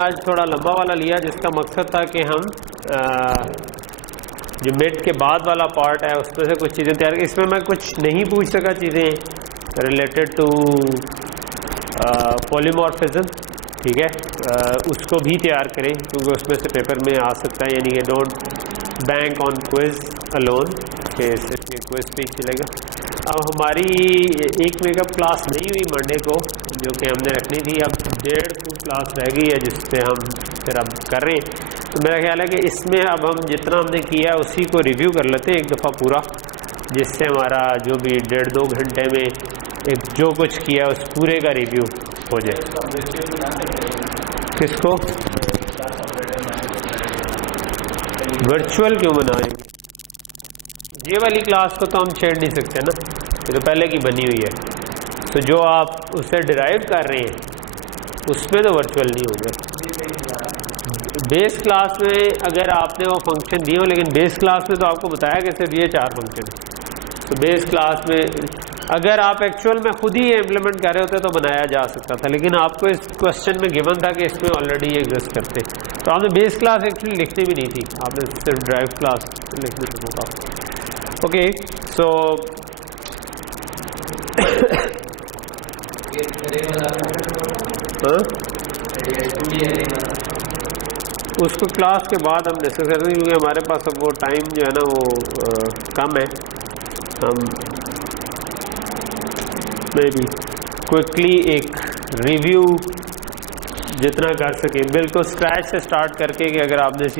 आज थोड़ा लंबा वाला लिया जिसका मकसद था कि हम जो मिड के बाद वाला पार्ट है उसमें से कुछ चीज़ें तैयार की। इसमें मैं कुछ नहीं पूछ सका चीज़ें रिलेटेड टू पॉलीमॉर्फिज्म, ठीक है, उसको भी तैयार करें क्योंकि उसमें से पेपर में आ सकता है। यानी कि don't bank on quiz alone के सिर्फ क्विज पे चलेगा। अब हमारी एक मेकअप क्लास नहीं हुई मंडे को जो कि हमने रखनी थी, अब 1.5 क्लास रह गई है जिससे हम फिर अब कर रहे हैं। तो मेरा ख्याल है कि इसमें अब हम जितना हमने किया है उसी को रिव्यू कर लेते हैं एक दफ़ा पूरा, जिससे हमारा जो भी 1.5-2 घंटे में एक जो कुछ किया उस पूरे का रिव्यू हो जाए। किसको वर्चुअल क्यों बनाएंगे? ये वाली क्लास को तो हम छेड़ नहीं सकते ना, ये तो पहले की बनी हुई है। तो जो आप उससे डिराइव कर रहे हैं उसमें तो वर्चुअल नहीं होगा। बेस क्लास में अगर आपने वो फंक्शन दिए हो, लेकिन बेस क्लास में तो आपको बताया कि सिर्फ ये 4 फंक्शन है। तो बेस क्लास में अगर आप एक्चुअल में खुद ही इम्प्लीमेंट कर रहे होते तो बनाया जा सकता था, लेकिन आपको इस क्वेश्चन में गिवन था कि इसमें ऑलरेडी ये एग्जिस्ट करते, तो आपने बेस क्लास एक्चुअली लिखनी भी नहीं थी, आपने सिर्फ ड्राइव क्लास लिखने से होगा। ओके, सो उसको क्लास के बाद हम डिस्कस करते हैं क्योंकि हमारे पास अब वो टाइम जो है ना वो कम है। हम मे बी क्विकली एक रिव्यू जितना कर सके, बिल्कुल स्क्रैच से स्टार्ट करके कि अगर आपने C++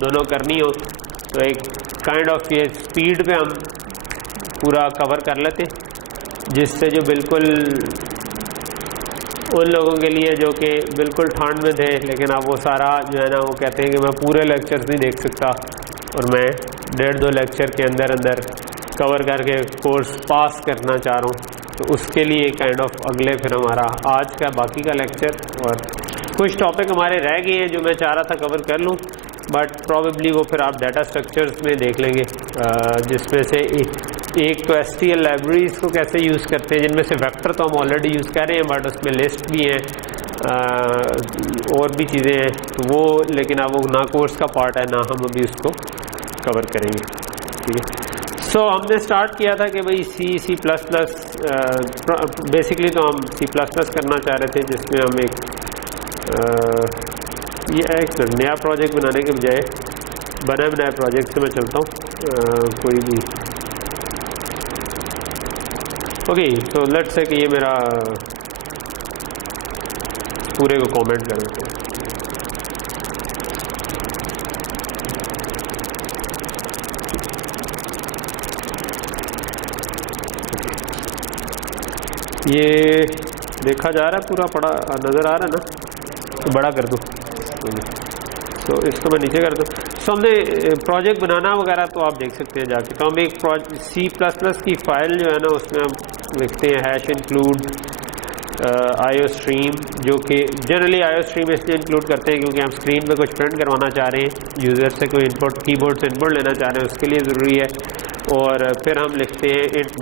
दोनों करनी हो तो एक काइंड ऑफ ये स्पीड पे हम पूरा कवर कर लेते, जिससे जो बिल्कुल उन लोगों के लिए जो कि बिल्कुल ठंड में थे लेकिन अब वो सारा जो है ना वो कहते हैं कि मैं पूरे लेक्चर्स नहीं देख सकता और मैं 1.5-2 लेक्चर के अंदर अंदर कवर करके कोर्स पास करना चाह रहा हूँ, तो उसके लिए काइंड ऑफ अगले फिर हमारा आज का बाकी का लेक्चर और कुछ टॉपिक हमारे रह गए हैं जो मैं चाह रहा था कवर कर लूँ, बट प्रॉबेबली वो फिर आप डाटा स्ट्रक्चर्स में देख लेंगे, जिसमें से एक तो STL लाइब्रेरीज को कैसे यूज़ करते हैं, जिनमें से वेक्टर तो हम ऑलरेडी यूज़ कर रहे हैं बट उसमें लिस्ट भी हैं, और भी चीज़ें हैं, तो वो लेकिन अब वो ना कोर्स का पार्ट है ना हम अभी उसको कवर करेंगे, ठीक है। सो हमने स्टार्ट किया था कि भाई C++ बेसिकली तो हम C++ करना चाह रहे थे, जिसमें हम एक नया प्रोजेक्ट बनाने के बजाय बनाए प्रोजेक्ट से मैं चलता हूँ कोई भी। ओके, तो लेट्स से कि ये मेरा पूरे को कमेंट कर देते हैं। ये देखा जा रहा है, पूरा पड़ा नज़र आ रहा है ना, तो बड़ा कर दो, तो इसको मैं नीचे कर दूँ। तो हमने प्रोजेक्ट बनाना वगैरह तो आप देख सकते हैं जाके। तो हम एक C++ की फाइल जो है ना उसमें हम लिखते हैं #include IOStream, जो कि जनरली IOStream इसलिए इंक्लूड करते हैं क्योंकि हम स्क्रीन पे कुछ प्रिंट करवाना चाह रहे हैं, यूज़र से कोई इनपुट कीबोर्ड से इनपुट लेना चाह रहे हैं, उसके लिए ज़रूरी है। और फिर हम लिखते हैं इंट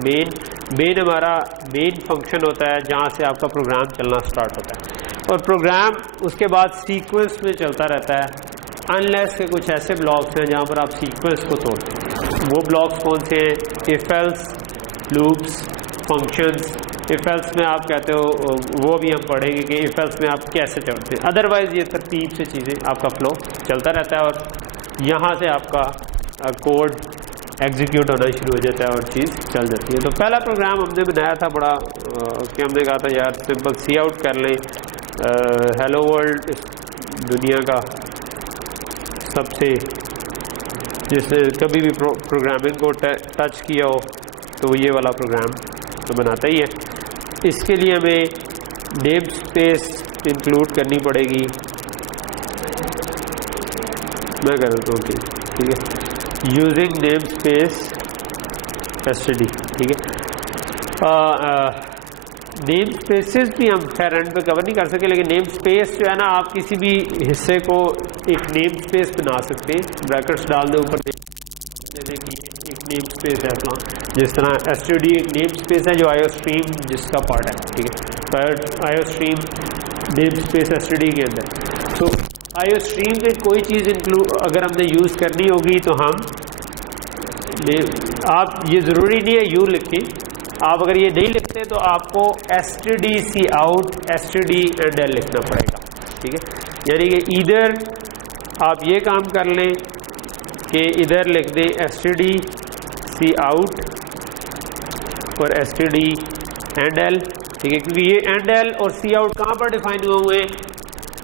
मेन हमारा मेन फंक्शन होता है जहाँ से आपका प्रोग्राम चलना स्टार्ट होता है, और प्रोग्राम उसके बाद सीक्वेंस में चलता रहता है अनलेस के कुछ ऐसे ब्लॉक्स हैं जहाँ पर आप सीक्वेंस को तोड़ते हैं। वो ब्लॉक्स कौन से हैं? If else, loops, functions. If else में आप कहते हो, वो भी हम पढ़ेंगे कि इफ एल्स में आप कैसे चलते हैं। अदरवाइज ये तरतीब से चीज़ें आपका फ्लो चलता रहता है और यहाँ से आपका कोड एग्जीक्यूट होना शुरू हो जाता है और चीज़ चल जाती है। तो पहला प्रोग्राम हमने बनाया था बड़ा कि हमने कहा था यार सिंपल सी आउट कर लें, हेलो वर्ल्ड दुनिया का सबसे जिसने कभी भी प्रोग्रामिंग को टच किया हो तो ये वाला प्रोग्राम तो बनाता ही है। इसके लिए हमें नेम स्पेस इंक्लूड करनी पड़ेगी, मैं कर देता हूँ, ठीक है, यूजिंग नेम स्पेस std, ठीक है। नेम स्पेसेस भी हम खैर एंड पे कवर नहीं कर सके, लेकिन नेम स्पेस जो है ना आप किसी भी हिस्से को एक नेम स्पेस बना सकते हैं, ब्रैकेट्स डाल दे ऊपर, जैसे कि एक नेम स्पेस है अपना, जिस तरह std एक नेम स्पेस है जो IOStream जिसका पार्ट है, ठीक है। तो IOStream नेम स्पेस std के अंदर तो आईओ स्ट्रीम में कोई चीज़ इंक्लूड अगर हमने यूज़ करनी होगी तो हम आप ये ज़रूरी नहीं है यू लिखें, आप अगर ये नहीं लिखते तो आपको stdcout std&l लिखना पड़ेगा, ठीक है। यानी कि इधर आप ये काम कर लें कि इधर लिख दें stdcout और std&l, ठीक है, क्योंकि ये एंड और सी आउट कहाँ पर डिफाइन हुए हुए हैं,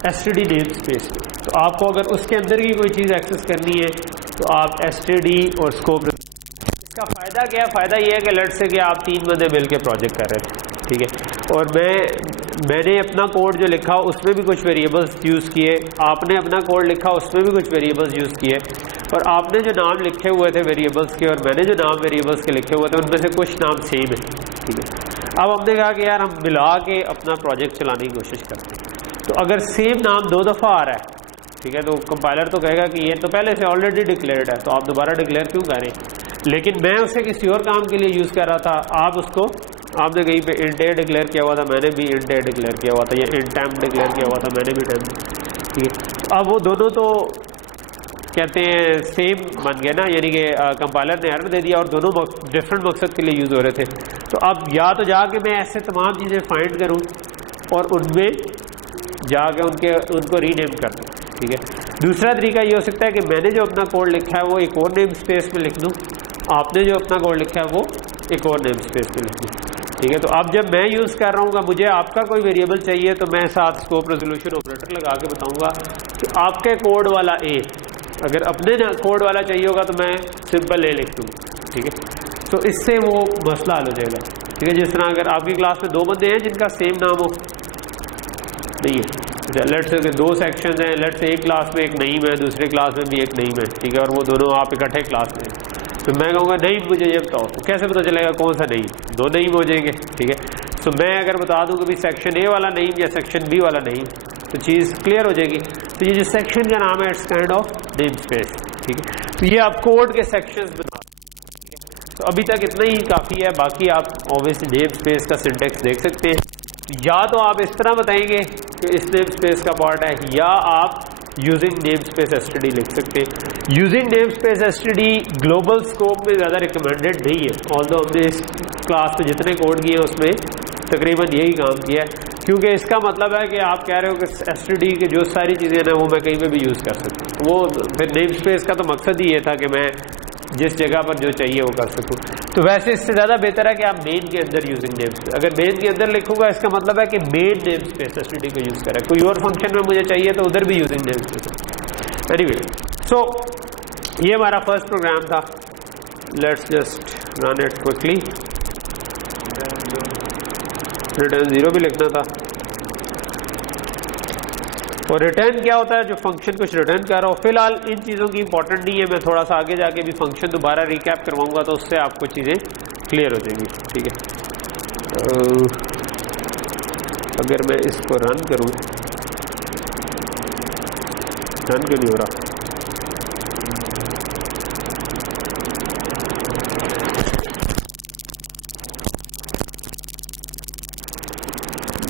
std नेम स्पेस में। तो आपको अगर उसके अंदर की कोई चीज़ एक्सेस करनी है तो आप std और स्कोप। इसका फ़ायदा क्या है? फ़ायदा ये है कि लेट्स से कि आप 3 बंदे मिल के प्रोजेक्ट कर रहे थे, ठीक है, और मैंने अपना कोड जो लिखा उसमें भी कुछ वेरिएबल्स यूज़ किए, आपने अपना कोड लिखा उसमें भी कुछ वेरिएबल्स यूज़ किए, और आपने जो नाम लिखे हुए थे वेरिएबल्स के और मैंने जो नाम वेरिएबल्स के लिखे हुए थे उनमें से कुछ नाम सेम है, ठीक है। अब हमने कहा कि यार हम मिला के अपना प्रोजेक्ट चलाने की कोशिश करते हैं, तो अगर सेम नाम 2 दफ़ा आ रहा है, ठीक है, तो कंपाइलर तो कहेगा कि ये तो पहले से ऑलरेडी डिक्लेयर्ड है, तो आप दोबारा डिक्लेयर क्यों करें। लेकिन मैं उसे किसी और काम के लिए यूज़ कर रहा था, आप उसको आपने कहीं पे इंट ए डिक्लेयर किया हुआ था, मैंने भी इंट ए डिक्लेयर किया हुआ था, या इंट टेम्प डिक्लेयर किया हुआ था, मैंने भी टेम्प, ठीक है। अब वो दोनों तो कहते हैं सेम बन गए ना, यानी कि कंपाइलर ने एरर दे दिया और दोनों डिफरेंट मकसद के लिए यूज़ हो रहे थे। तो अब या तो जाके मैं ऐसे तमाम चीज़ें फाइंड करूँ और उनमें जाके उनको रीनेम कर दूँ, ठीक है। दूसरा तरीका ये हो सकता है कि मैंने जो अपना कोड लिखा है वो एक और नेम स्पेस में लिख दूँ, आपने जो अपना कोड लिखा है वो एक और नेम स्पेस में लिख दूँ, ठीक है। तो अब जब मैं यूज़ कर रहा हूँ मुझे आपका कोई वेरिएबल चाहिए तो मैं साथ स्कोप रेजोल्यूशन ऑपरेटर लगा के बताऊँगा कि आपके कोड वाला ए, अगर अपने कोड वाला चाहिए होगा तो मैं सिंपल ए लिख दूँगा, ठीक है। तो इससे वो मसला हल हो जाएगा, ठीक है। जिस तरह अगर आपकी क्लास में 2 बंदे हैं जिनका सेम नाम हो, नहीं है, लेट्स से 2 सेक्शन हैं, लेट्स से एक क्लास में एक नईम है, दूसरे क्लास में भी एक नईम है, ठीक है, और वो दोनों आप इकट्ठे क्लास में हैं, तो मैं कहूँगा नहीं मुझे ये बताओ, तो कैसे पता चलेगा कौन सा नईम, 2 नईम हो जाएंगे, ठीक है। तो मैं अगर बता दूँ कि भाई सेक्शन ए वाला नईम या सेक्शन बी वाला नईम, तो चीज़ क्लियर हो जाएगी। तो ये जो सेक्शन का नाम है it's kind of name space, ठीक है। तो ये आप कोड के सेक्शंस बना, तो अभी तक इतना ही काफ़ी है, बाकी आप ऑब्वियसली नेम स्पेस का सिंटेक्स देख सकते हैं। या तो आप इस तरह बताएंगे कि इस नेम स्पेस का पार्ट है, या आप यूजिंग नेम स्पेस एसटीडी लिख सकते हैं। Using name space STD global scope में ज़्यादा रिकमेंडेड नहीं है, ऑल्दो हमने इस क्लास में जितने कोड किए उसमें तकरीबन यही काम किया है, क्योंकि इसका मतलब है कि आप कह रहे हो कि एसटीडी के जो सारी चीज़ें ना वो मैं कहीं पे भी यूज़ कर सकता हूँ। वो फिर नेम स्पेस का तो मकसद ही ये था कि मैं जिस जगह पर जो चाहिए वो कर सकूँ। तो वैसे इससे ज़्यादा बेहतर है कि आप मेन के अंदर यूजिंग नेम स्पेस, अगर मेन के अंदर लिखूंगा इसका मतलब है कि मेन नेम स्पेस एसटीडी को यूज़ करें, कोई और फंक्शन में मुझे चाहिए तो उधर भी यूजिंग नेम स्पेस है। एनीवे, सो ये हमारा फर्स्ट प्रोग्राम था, let's just run it quickly. Return 0 भी लिखना था, और रिटर्न क्या होता है, जो फंक्शन कुछ रिटर्न कर रहा हो। फिलहाल इन चीज़ों की इंपॉर्टेंट नहीं है, मैं थोड़ा सा आगे जाके भी फंक्शन दोबारा रिकैप करवाऊंगा तो उससे आपको चीज़ें क्लियर हो जाएंगी, ठीक है। अगर मैं इसको रन करूं, रन क्यों नहीं हो रहा,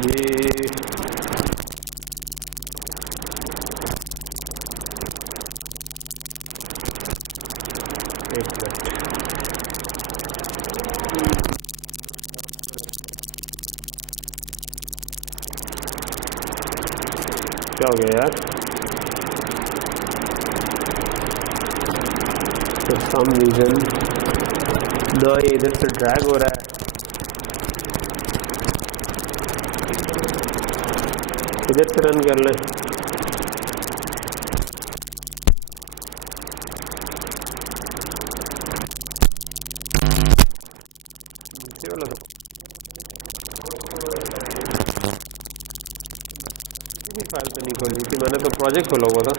ये क्या हो गया यार, तो सम रीजन ना ये इधर से ड्रैग हो रहा है, इधर से रन कर लें। फाइल तो नहीं खोली थी मैंने, तो प्रोजेक्ट खोला हुआ था।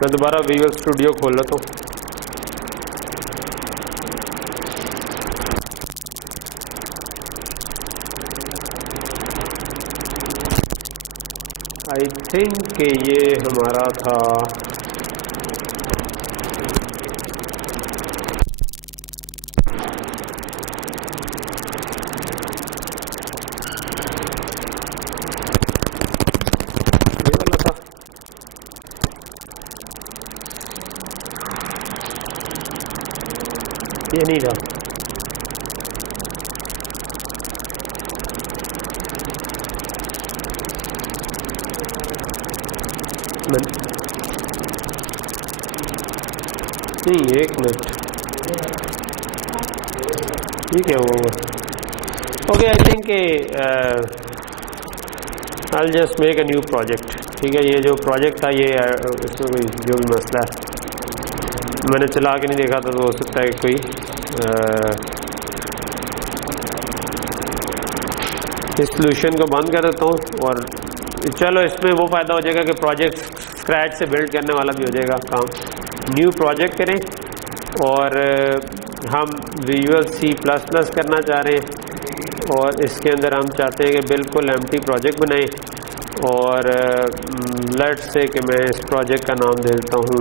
मैं दोबारा विजुअल स्टूडियो खोल लेता हूँ। आई थिंक कि ये हमारा था ये नहीं था, नहीं 1 मिनट, ये क्या हुआ? Okay, I think I will just make a new project. ठीक है, ये जो प्रोजेक्ट था ये इसमें कोई जो भी मसला है मैंने चला के नहीं देखा था, तो हो सकता है कोई इस सोल्यूशन को बंद कर देता हूँ और चलो इसमें वो फ़ायदा हो जाएगा कि प्रोजेक्ट स्क्रैच से बिल्ड करने वाला भी हो जाएगा काम। न्यू प्रोजेक्ट करें और हम विजुअल C++ करना चाह रहे हैं और इसके अंदर हम चाहते हैं कि बिल्कुल एम्प्टी प्रोजेक्ट बनाएं और लेट्स से कि मैं इस प्रोजेक्ट का नाम दे देता हूँ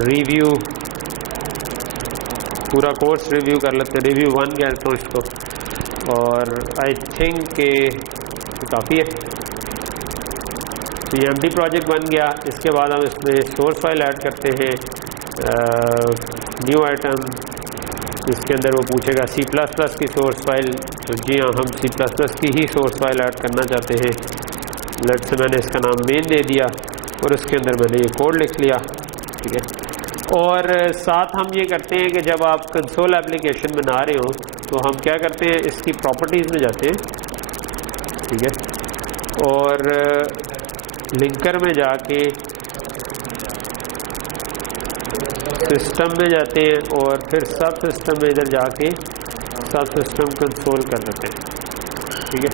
रिव्यू, पूरा कोर्स रिव्यू कर लेते हैं, रिव्यू 1 कहता हूँ इसको, और आई थिंक कि काफ़ी है। तो ये एम्प्टी प्रोजेक्ट बन गया। इसके बाद हम इसमें सोर्स फाइल ऐड करते हैं, न्यू आइटम, इसके अंदर वो पूछेगा C++ की सोर्स फाइल, तो जी हाँ हम C++ की ही सोर्स फाइल ऐड करना चाहते हैं। लेट से मैंने इसका नाम मेन दे दिया और उसके अंदर मैंने ये कोड लिख लिया। ठीक है, और साथ हम ये करते हैं कि जब आप कंसोल एप्लीकेशन बना रहे हो तो हम क्या करते हैं, इसकी प्रॉपर्टीज़ में जाते हैं। ठीक है, और लिंकर में जाके सिस्टम में जाते हैं और फिर सब सिस्टम में इधर जाके सब सिस्टम कंसोल कर देते हैं। ठीक है,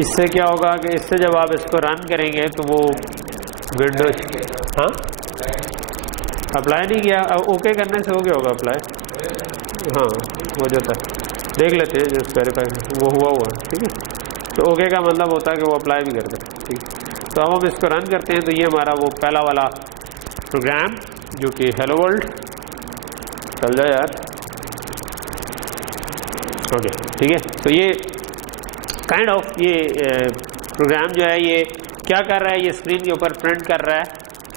इससे क्या होगा कि इससे जब आप इसको रन करेंगे तो वो विंडोज, हाँ अप्लाई नहीं किया, ओके करने से हो गया होगा अप्लाई, हाँ हो जाता है, देख लेते हैं जस्ट वेरीफाई वो हुआ। ठीक है, तो ओके का मतलब होता है कि वो अप्लाई भी कर दे। ठीक है, तो अब हम इसको रन करते हैं तो ये हमारा वो पहला वाला प्रोग्राम जो कि हेलो वर्ल्ड, चल जाए यार। ओके, ठीक है, तो ये काइंड ऑफ ये प्रोग्राम जो है ये क्या कर रहा है, ये स्क्रीन के ऊपर प्रिंट कर रहा है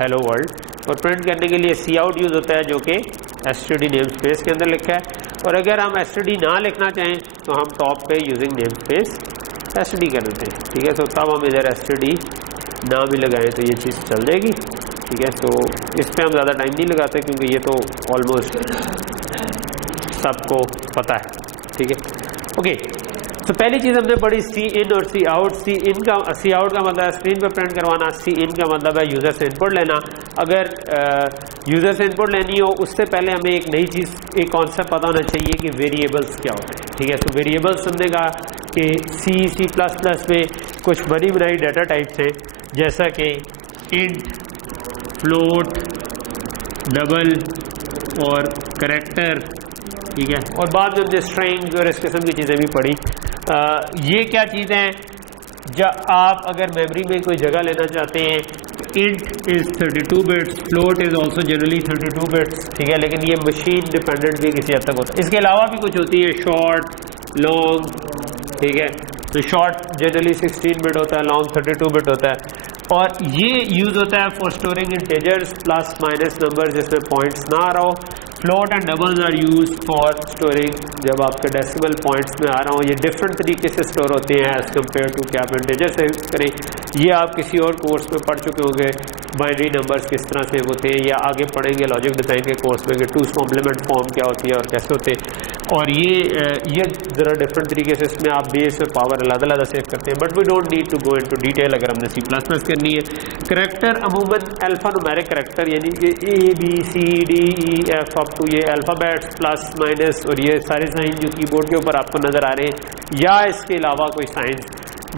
हेलो वर्ल्ड, और प्रिंट करने के लिए cout यूज़ होता है जो कि std नेम स्पेस के अंदर लिखा है। और अगर हम std ना लिखना चाहें तो हम टॉप पे यूजिंग नेम स्पेस std कर देते हैं। ठीक है, तो तब हम इधर std ना भी लगाएं तो ये चीज़ चल जाएगी। ठीक है, तो इस पर हम ज़्यादा टाइम नहीं लगाते क्योंकि ये तो ऑलमोस्ट सबको पता है। ठीक है, ओके, तो पहली चीज़ हमने पढ़ी सी इन और सी आउट। सी आउट का मतलब है स्क्रीन पर प्रिंट करवाना, सी इन का मतलब है यूज़र से इनपुट लेना। अगर यूज़र से इनपुट लेनी हो उससे पहले हमें एक नई चीज़, एक कॉन्सेप्ट पता होना चाहिए कि वेरिएबल्स क्या होते हैं। ठीक है, तो वेरिएबल्स हमने कहा कि C++ में कुछ बनी बनाई डाटा टाइप्स हैं, जैसा कि इंट, फ्लोट, डबल और करैक्टर। ठीक है, और बाद में हमने स्ट्रिंग्स और इस किस्म की चीज़ें भी पढ़ी। ये क्या चीज़ें हैं, जब आप अगर मेमोरी में कोई जगह लेना चाहते हैं, int is 32 bits, float is also generally 32 bits. ठीक है, लेकिन ये मशीन डिपेंडेंट भी किसी हद तक होता है। इसके अलावा भी कुछ होती है, शॉर्ट, लॉन्ग। ठीक है, तो शॉर्ट जनरली 16 बिट होता है, लॉन्ग 32 बिट होता है। और ये यूज़ होता है for storing integers, plus minus number जिसमें पॉइंट्स ना आ रहा हो। Float and doubles are use for storing, जब आपके डेसिमल पॉइंट्स में आ रहा हो। ये डिफरेंट तरीके से स्टोर होते हैं एज़ कम्पेयर टू कि आप इंटीजर से करें। ये आप किसी और कोर्स में पढ़ चुके होंगे, बाइनरी नंबर्स किस तरह से होते हैं, या आगे पढ़ेंगे लॉजिक डिज़ाइन के कोर्स में कि टूज कॉम्प्लीमेंट फॉर्म क्या होती है और कैसे होते हैं। और ये ज़रा डिफरेंट तरीके से इसमें आप बेस और पावर अलग सेव करते हैं, but we don't need to go into detail अगर हमने C++ करनी है। करैक्टर अमूमन अल्फा न्यूमेरिक करैक्टर, यानी कि ABCDEF अप टू ये अल्फ़ाबेट्स प्लस माइनस और ये सारे साइन जो कीबोर्ड के ऊपर आपको नज़र आ रहे हैं, या इसके अलावा कोई साइंस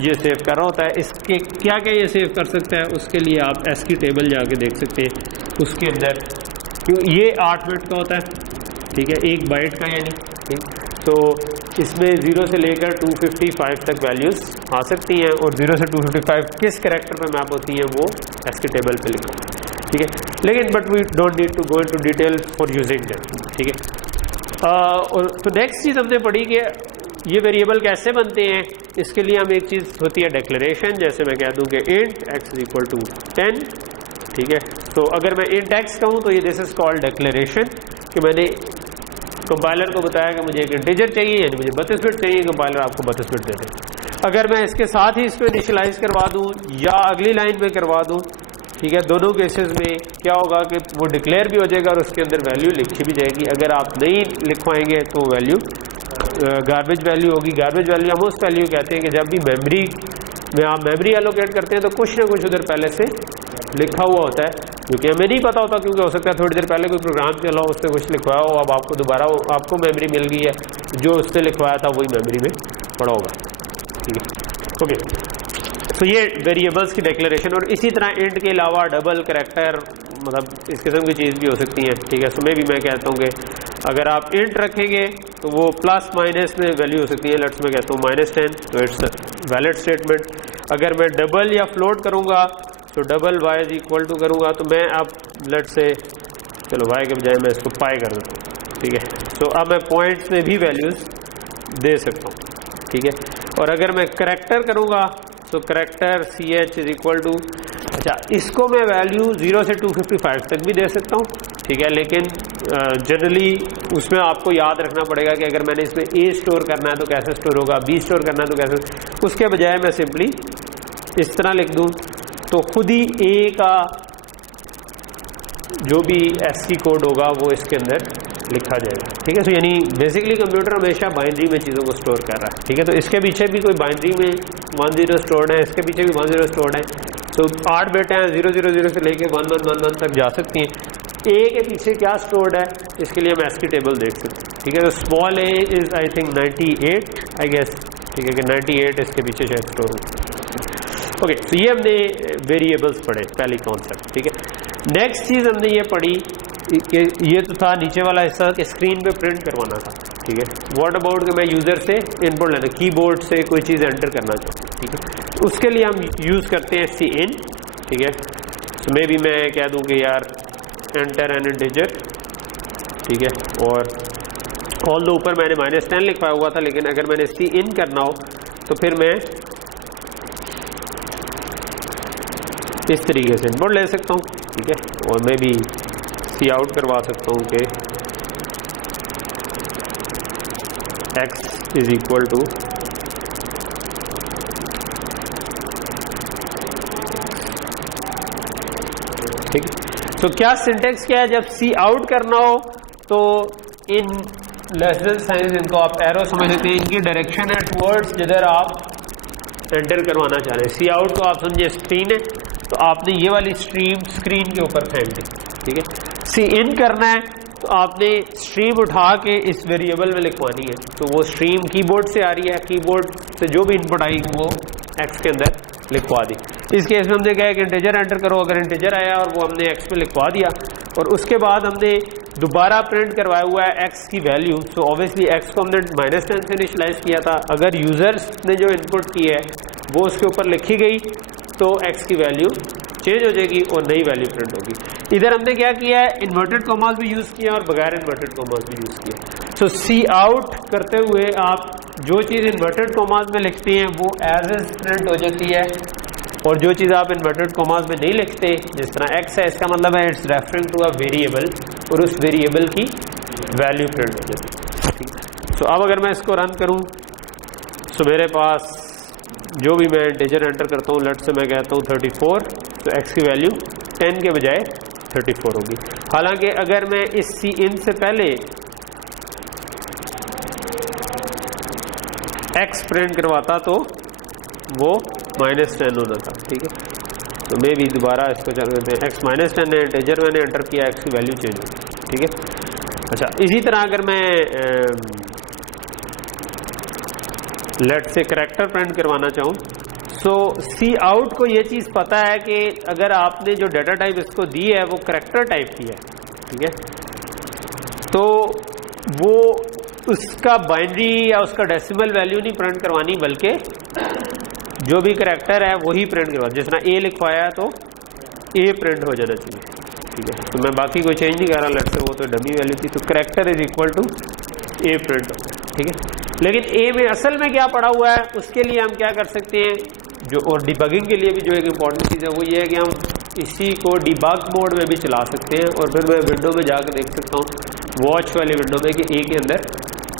ये सेव कर रहा होता है। इसके क्या क्या ये सेव कर सकता है, उसके लिए आप ASCII टेबल जाके देख सकते हैं। उसके अंदर ये 8 बिट का होता है। ठीक है, 1 बाइट का यानी। ठीक, तो इसमें 0 से लेकर 255 तक वैल्यूज़ आ सकती हैं, और 0 से 255 किस करैक्टर पे मैप होती हैं वो ASCII टेबल पे लिखो। ठीक है, लेकिन but we don't need to go into detail for using them. ठीक है, और तो नेक्स्ट चीज़ हमने पढ़ी कि ये वेरिएबल कैसे बनते हैं। इसके लिए हम एक चीज़ होती है डिक्लेरेशन, जैसे मैं कह दूं कि इंट x = 10। ठीक है, तो अगर मैं इंट x कहूँ तो ये दिस इज कॉल्ड डिक्लेरेशन, कि मैंने कंपाइलर को बताया कि मुझे एक इंटीजर चाहिए, यानी मुझे 32 बिट चाहिए, कंपाइलर आपको 32 बिट दे दे। अगर मैं इसके साथ ही इसको इनिशियलाइज करवा दूं या अगली लाइन में करवा दूं, ठीक है, दोनों केसेस में क्या होगा कि वो डिक्लेयर भी हो जाएगा और उसके अंदर वैल्यू लिखी भी जाएगी। अगर आप नहीं लिखवाएंगे तो वैल्यू गार्बेज वैल्यू होगी। गार्बेज वैल्यू हम उस वैल्यू कहते हैं कि जब भी मेमोरी में आप मेमोरी एलोकेट करते हैं तो कुछ ना कुछ उधर पहले से लिखा हुआ होता है, क्योंकि हमें नहीं पता होता, क्योंकि हो सकता है थोड़ी देर पहले कोई प्रोग्राम चला हो, उससे कुछ लिखवाया हो, अब आपको दोबारा आपको मेमोरी मिल गई है, जो उसने लिखवाया था वही मेमोरी में पड़ा होगा। ठीक है, ओके। तो ये वेरिएबल्स की डिक्लेरेशन। और इसी तरह इंट के अलावा डबल करैक्टर, मतलब इस किस्म की चीज़ भी हो सकती है। ठीक है, सो मैं भी मैं कहता हूँ कि अगर आप इंट रखेंगे तो वो प्लस माइनस में वैल्यू हो सकती है। लेट्स मैं कहता हूँ -10, तो इट्स वैलिड स्टेटमेंट। अगर मैं डबल या फ्लोट करूँगा तो double y is equal to करूँगा, तो मैं अब लेट्स से चलो y के बजाय मैं इसको पाई कर देता हूँ। ठीक है, सो अब मैं पॉइंट्स में भी वैल्यूज़ दे सकता हूँ। ठीक है, और अगर मैं करैक्टर करूँगा तो character ch is equal to, अच्छा इसको मैं वैल्यू 0 से 255 तक भी दे सकता हूँ। ठीक है, लेकिन जनरली उसमें आपको याद रखना पड़ेगा कि अगर मैंने इसमें a स्टोर करना है तो कैसे स्टोर होगा, b स्टोर करना है तो कैसे, उसके बजाय मैं सिंपली इस तरह लिख दूँ तो खुद ही a का जो भी ASCII कोड होगा वो इसके अंदर लिखा जाएगा। ठीक है, तो यानी बेसिकली कंप्यूटर हमेशा बाइनरी में चीज़ों को स्टोर कर रहा है। ठीक है, तो इसके पीछे भी कोई बाइनरी में 10 स्टोर्ड है, इसके पीछे भी 10 स्टोर्ड है, तो 8 बिट हैं, 000 से लेके 1111 तक जा सकती हैं। a के पीछे क्या स्टोर्ड है इसके लिए हम ASCII टेबल देख सकते हैं। ठीक है, तो small a is I think 98 I guess. ठीक है, कि 98 इसके पीछे शायद स्टोर हो। ओके, तो ये हमने वेरिएबल्स पढ़े, पहली कॉन्सेप्ट। ठीक है, नेक्स्ट चीज़ हमने ये पढ़ी कि ये तो था नीचे वाला हिस्सा कि स्क्रीन पे प्रिंट करवाना था। ठीक है, व्हाट अबाउट कि मैं यूज़र से इनपुट लेना, कीबोर्ड से कोई चीज़ एंटर करना चाहता हूँ। ठीक है, तो उसके लिए हम यूज़ करते हैं cin। ठीक है, तो मे भी मैं कह दूँ कि यार एंटर एन इंटीजर। ठीक है, और ऑल दो ऊपर मैंने -10 लिखवाया हुआ था, लेकिन अगर मैंने cin करना हो तो फिर मैं इस तरीके से इनपुट ले सकता हूँ। ठीक है, और मैं भी सी आउट करवा सकता हूँ कि x इज इक्वल टू ठीक। तो क्या सिंटेक्स क्या है, जब सी आउट करना हो तो इन लेस देन साइंस इनको आप एरो समझ सकते हैं, इनकी डायरेक्शन है टुवर्ड्स जिधर आप एंटर करवाना चाह रहे हैं। सी आउट को आप समझिए स्क्रीन है, तो आपने ये वाली स्ट्रीम स्क्रीन के ऊपर फेंक दी। ठीक है, सी इन करना है तो आपने स्ट्रीम उठा के इस वेरिएबल में लिखवानी है, तो वो स्ट्रीम कीबोर्ड से आ रही है, कीबोर्ड से जो भी इनपुट आई वो एक्स के अंदर लिखवा दी। इस केस में हमने कहा कि इंटीजर एंटर करो, अगर इंटीजर आया और वो हमने एक्स में लिखवा दिया, और उसके बाद हमने दोबारा प्रिंट करवाया हुआ है एक्स की वैल्यू, तो ऑब्वियसली एक्स को हमने -10 से इनिशियलाइज किया था। अगर यूजर्स ने जो इनपुट की है वो उसके ऊपर लिखी गई तो एक्स की वैल्यू चेंज हो जाएगी और नई वैल्यू प्रिंट होगी। इधर हमने क्या किया है, इन्वर्टेड कॉमास भी यूज किया और बगैर इन्वर्टेड कॉमास भी यूज किया। सो सी आउट करते हुए आप जो चीज़ इन्वर्टेड कॉमास में लिखते हैं वो एज एज प्रिंट हो जाती है, और जो चीज़ आप इन्वर्टेड कॉमास में नहीं लिखते, जिस तरह एक्स है, इसका मतलब है it's referring to a variable, और उस वेरिएबल की वैल्यू प्रिंट हो जाती है। ठीक है, सो अब अगर मैं इसको रन करूं तो मेरे पास जो भी मैं इंटीजर एंटर करता हूँ, लेट से मैं कहता हूँ 34, तो एक्स की वैल्यू 10 के बजाय 34 होगी। हालांकि अगर मैं इस सी इन से पहले एक्स प्रिंट करवाता तो वो -10 होना था। ठीक है, तो मैं भी दोबारा इसको चल देते हैं, एक्स -10 है, इंटीजर मैंने एंटर किया, एक्स की वैल्यू चेंज होगी। ठीक है, अच्छा इसी तरह अगर मैं लेट से करैक्टर प्रिंट करवाना चाहूँ, सो सी आउट को ये चीज़ पता है कि अगर आपने जो डाटा टाइप इसको दी है वो करैक्टर टाइप की है। ठीक है, तो वो उसका बाइनरी या उसका डेसिमल वैल्यू नहीं प्रिंट करवानी, बल्कि जो भी करैक्टर है वही प्रिंट करवा। जिस तरह ए लिखवाया तो ए प्रिंट हो जाना चाहिए। ठीक है, तो मैं बाकी कोई चेंज नहीं कर रहा, लेट से वो तो डमी वैल्यू थी, तो character is equal to a print. ठीक है, लेकिन ए में असल में क्या पड़ा हुआ है उसके लिए हम क्या कर सकते हैं, जो और डिबगिंग के लिए भी जो एक इंपॉर्टेंट चीज़ है वो ये है कि हम इसी को डिबग मोड में भी चला सकते हैं, और फिर मैं विंडो में जाकर देख सकता हूँ वॉच वाली विंडो में कि ए के अंदर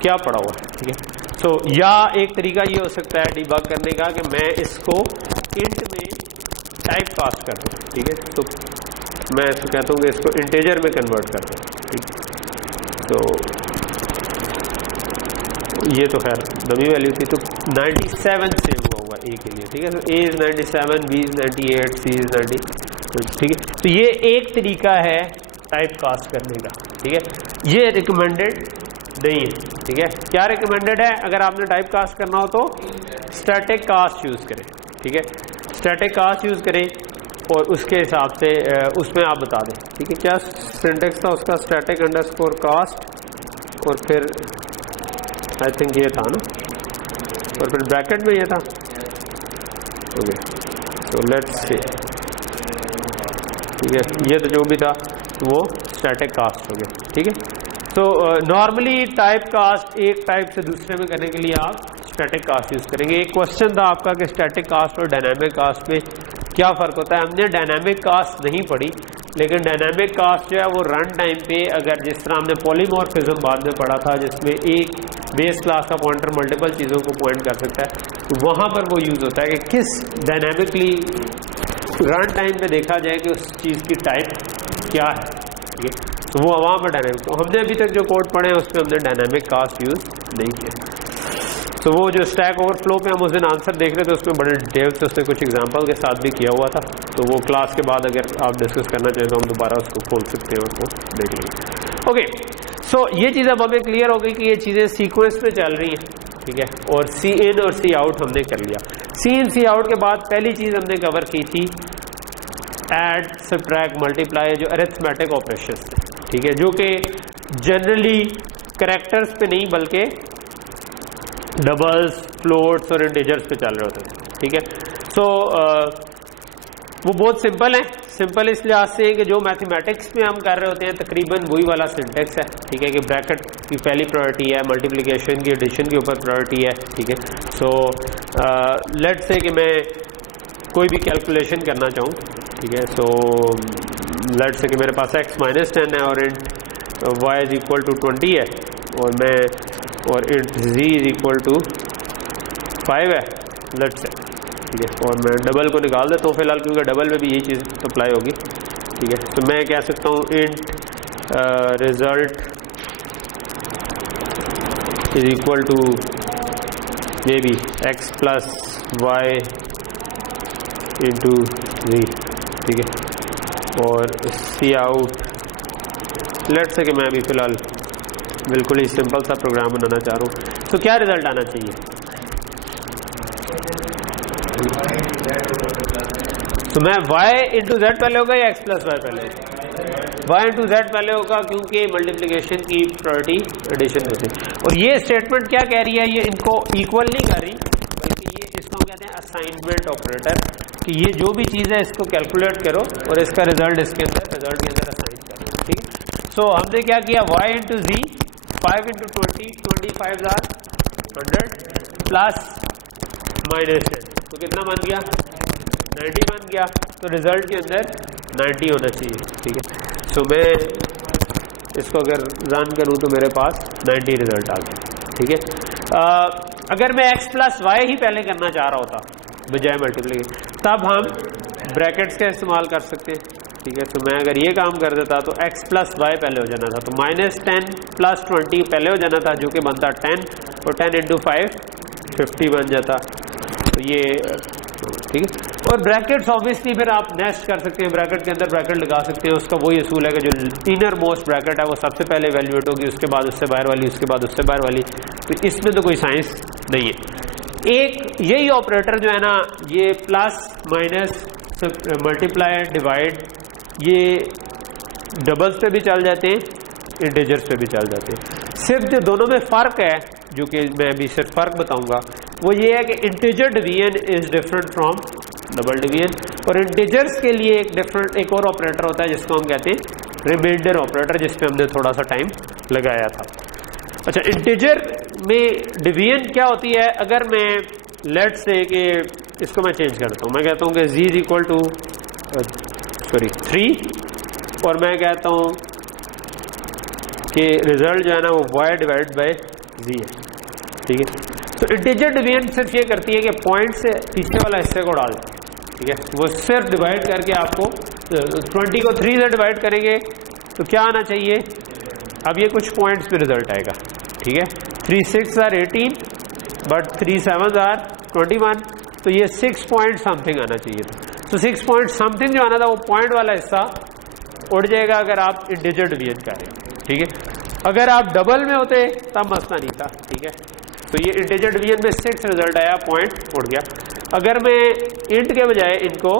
क्या पड़ा हुआ है, ठीक है। तो या एक तरीका ये हो सकता है डिबग करने का कि मैं इसको इंट में टाइप कास्ट कर दूँ, ठीक है। तो मैं इसको कहता हूँ कि इसको इंटीजर में कन्वर्ट कर दूँ, ठीक है। तो ये तो खैर डमी वैल्यू थी, तो 97 सेव हुआ ए के लिए, ठीक है। तो A is 97, B is 98, C is 90, ठीक है। तो ये एक तरीका है टाइप कास्ट करने का, ठीक है। ये रिकमेंडेड नहीं है, ठीक है। क्या रिकमेंडेड है? अगर आपने टाइप कास्ट करना हो तो स्टैटिक कास्ट यूज करें, ठीक है। स्टैटिक कास्ट यूज करें और उसके हिसाब से उसमें आप बता दें, ठीक है। क्या सिंटेक्स था उसका? स्टैटिक अंडरस्कोर कास्ट और फिर आई थिंक ये था ना, और फिर ब्रैकेट में ये था, ओके। सो लेट्स सी, ठीक है। ये तो जो भी था वो स्टैटिक कास्ट हो गया, ठीक है। तो नॉर्मली टाइप कास्ट एक टाइप से दूसरे में करने के लिए आप स्टैटिक कास्ट यूज करेंगे। एक क्वेश्चन था आपका कि स्टैटिक कास्ट और डायनामिक कास्ट में क्या फ़र्क होता है। हमने डायनामिक कास्ट नहीं पढ़ी, लेकिन डायनामिक कास्ट जो है वो रन टाइम पे, अगर जिस तरह हमने पॉलीमॉर्फिज्म बाद में पढ़ा था जिसमें एक बेस क्लास का पॉइंटर मल्टीपल चीज़ों को पॉइंट कर सकता है, तो वहाँ पर वो यूज़ होता है कि किस डायनामिकली रन टाइम पे देखा जाए कि उस चीज़ की टाइप क्या है, ठीक है। तो वो वहाँ पर डायनामिक, तो हमने अभी तक जो कोड पढ़े हैं उसमें हमने डायनामिक कास्ट यूज़ नहीं किया। तो वो जो स्टैक ओवरफ्लो पे हम उस दिन आंसर देख रहे थे उसमें बड़े डिटेल से उसने कुछ एग्जांपल के साथ भी किया हुआ था, तो वो क्लास के बाद अगर आप डिस्कस करना चाहें तो हम दोबारा उसको खोल सकते हैं और वो देख लेंगे। ओके, सो ये चीज़ अब हमें क्लियर हो गई कि ये चीज़ें सीक्वेंस में चल रही हैं, ठीक है। और सी इन और सी आउट हमने कर लिया। सी इन सी आउट के बाद पहली चीज़ हमने कवर की थी ऐड, सब्ट्रैक्ट, मल्टीप्लाई, जो अरिथमेटिक ऑपरेशंस थे, ठीक है, जो कि जनरली कैरेक्टर्स पे नहीं बल्कि डबल्स, फ्लोट्स और इंटीजर्स पे चल रहे होते हैं, ठीक है। सो वो बहुत सिंपल है। सिंपल इस लिहाज से कि जो मैथमेटिक्स में हम कर रहे होते हैं तकरीबन वही वाला सिंटेक्स है, ठीक है, कि ब्रैकेट की पहली प्रायोरिटी है, मल्टीप्लिकेशन की एडिशन के ऊपर प्रायोरिटी है, ठीक है। सो लेट्स से कि मैं कोई भी कैलकुलेशन करना चाहूँ, ठीक है। सो लेट्स से कि मेरे पास x - 10 है और int y is equal to 20 है और int z is equal to 5 है, लेट्स से, ठीक है। और मैं डबल को निकाल देता हूँ फिलहाल, क्योंकि डबल में भी यही चीज़ अप्लाई होगी, ठीक है। तो मैं कह सकता हूँ int result is equal to maybe x plus y into z, ठीक है। और सी आउट, लेट्स से कि मैं अभी फ़िलहाल बिल्कुल ही सिंपल सा प्रोग्राम बनाना चाह रहा हूँ, तो क्या रिजल्ट आना चाहिए? तो मैं y इंटू जेड पहले होगा या x प्लस वाई पहले होगा? y इंटू जेड पहले होगा, क्योंकि मल्टीप्लिकेशन की प्रायोरिटी एडिशन में थी। और ये स्टेटमेंट क्या कह रही है? ये इनको इक्वल नहीं कर रही, बल्कि ये इसको हम कहते हैं असाइनमेंट ऑपरेटर, कि ये जो भी चीज़ है इसको कैलकुलेट करो और इसका रिजल्ट इसके अंदर रिजल्ट के अंदर असाइन करो, ठीक है। सो हमने क्या किया? y into z, 5 into 20, 25 are 100 plus -10, तो कितना बन गया? 90 बन गया। तो रिजल्ट के अंदर 90 होना चाहिए, ठीक है। सो मैं इसको अगर रन करूं तो मेरे पास 90 रिजल्ट आ गया, ठीक है। अगर मैं x प्लस वाई ही पहले करना चाह रहा होता बजाय मल्टीप्लिकेशन, तब हम ब्रैकेट्स का इस्तेमाल कर सकते हैं, ठीक है। तो मैं अगर ये काम कर देता तो x प्लस वाई पहले हो जाना था, तो -10 प्लस 20 पहले हो जाना था, जो कि बनता 10, और 10 इंटू 5 50 बन जाता, तो ये ठीक है। और ब्रैकेट्स ऑब्वियसली फिर आप नेस्ट कर सकते हैं, ब्रैकेट के अंदर ब्रैकेट लगा सकते हैं। उसका वही असूल है कि जो इनर मोस्ट ब्रैकेट है वो सबसे पहले वैल्यूएट होगी, उसके बाद उससे बाहर वाली, उसके बाद उससे बाहर वाली। तो इसमें तो कोई साइंस नहीं है। एक यही ऑपरेटर जो है ना, ये प्लस माइनस मल्टीप्लाई डिवाइड, ये डबल्स पे भी चल जाते हैं, इंटीजर्स पे भी चल जाते हैं। सिर्फ जो दोनों में फ़र्क है, जो कि मैं अभी सिर्फ फ़र्क बताऊंगा, वो ये है कि integer division is different from double division, और इंटीजर्स के लिए एक और ऑपरेटर होता है जिसको हम कहते हैं रिमाइंडर ऑपरेटर, जिस पे हमने थोड़ा सा टाइम लगाया था। अच्छा, इंटीजर में डिवीजन क्या होती है? अगर मैं लेट्स से कि इसको मैं चेंज करता हूँ, मैं कहता हूँ कि z इज इक्वल टू 3, और मैं कहता हूँ कि रिजल्ट जो है ना वो y डिवाइड बाय z है, ठीक है। तो इंटीजर डिवीजन सिर्फ ये करती है कि पॉइंट से पीछे वाला हिस्से को डाल दें, ठीक है। वो सिर्फ डिवाइड करके आपको 20 को 3 से डिवाइड करेंगे तो क्या आना चाहिए, अब ये कुछ पॉइंट्स पे रिजल्ट आएगा, ठीक है। 3 6 आर 18 बट 3 7 आर 21, तो ये 6 पॉइंट समथिंग आना चाहिए था। तो 6 पॉइंट समथिंग जो आना था वो पॉइंट वाला हिस्सा उड़ जाएगा अगर आप इंटीजर डिवीजन करें, ठीक है। अगर आप डबल में होते तब मसला नहीं था, ठीक है। तो ये इंटीजर डिवीजन में 6 रिजल्ट आया, पॉइंट उड़ गया। अगर मैं इंट के बजाय इनको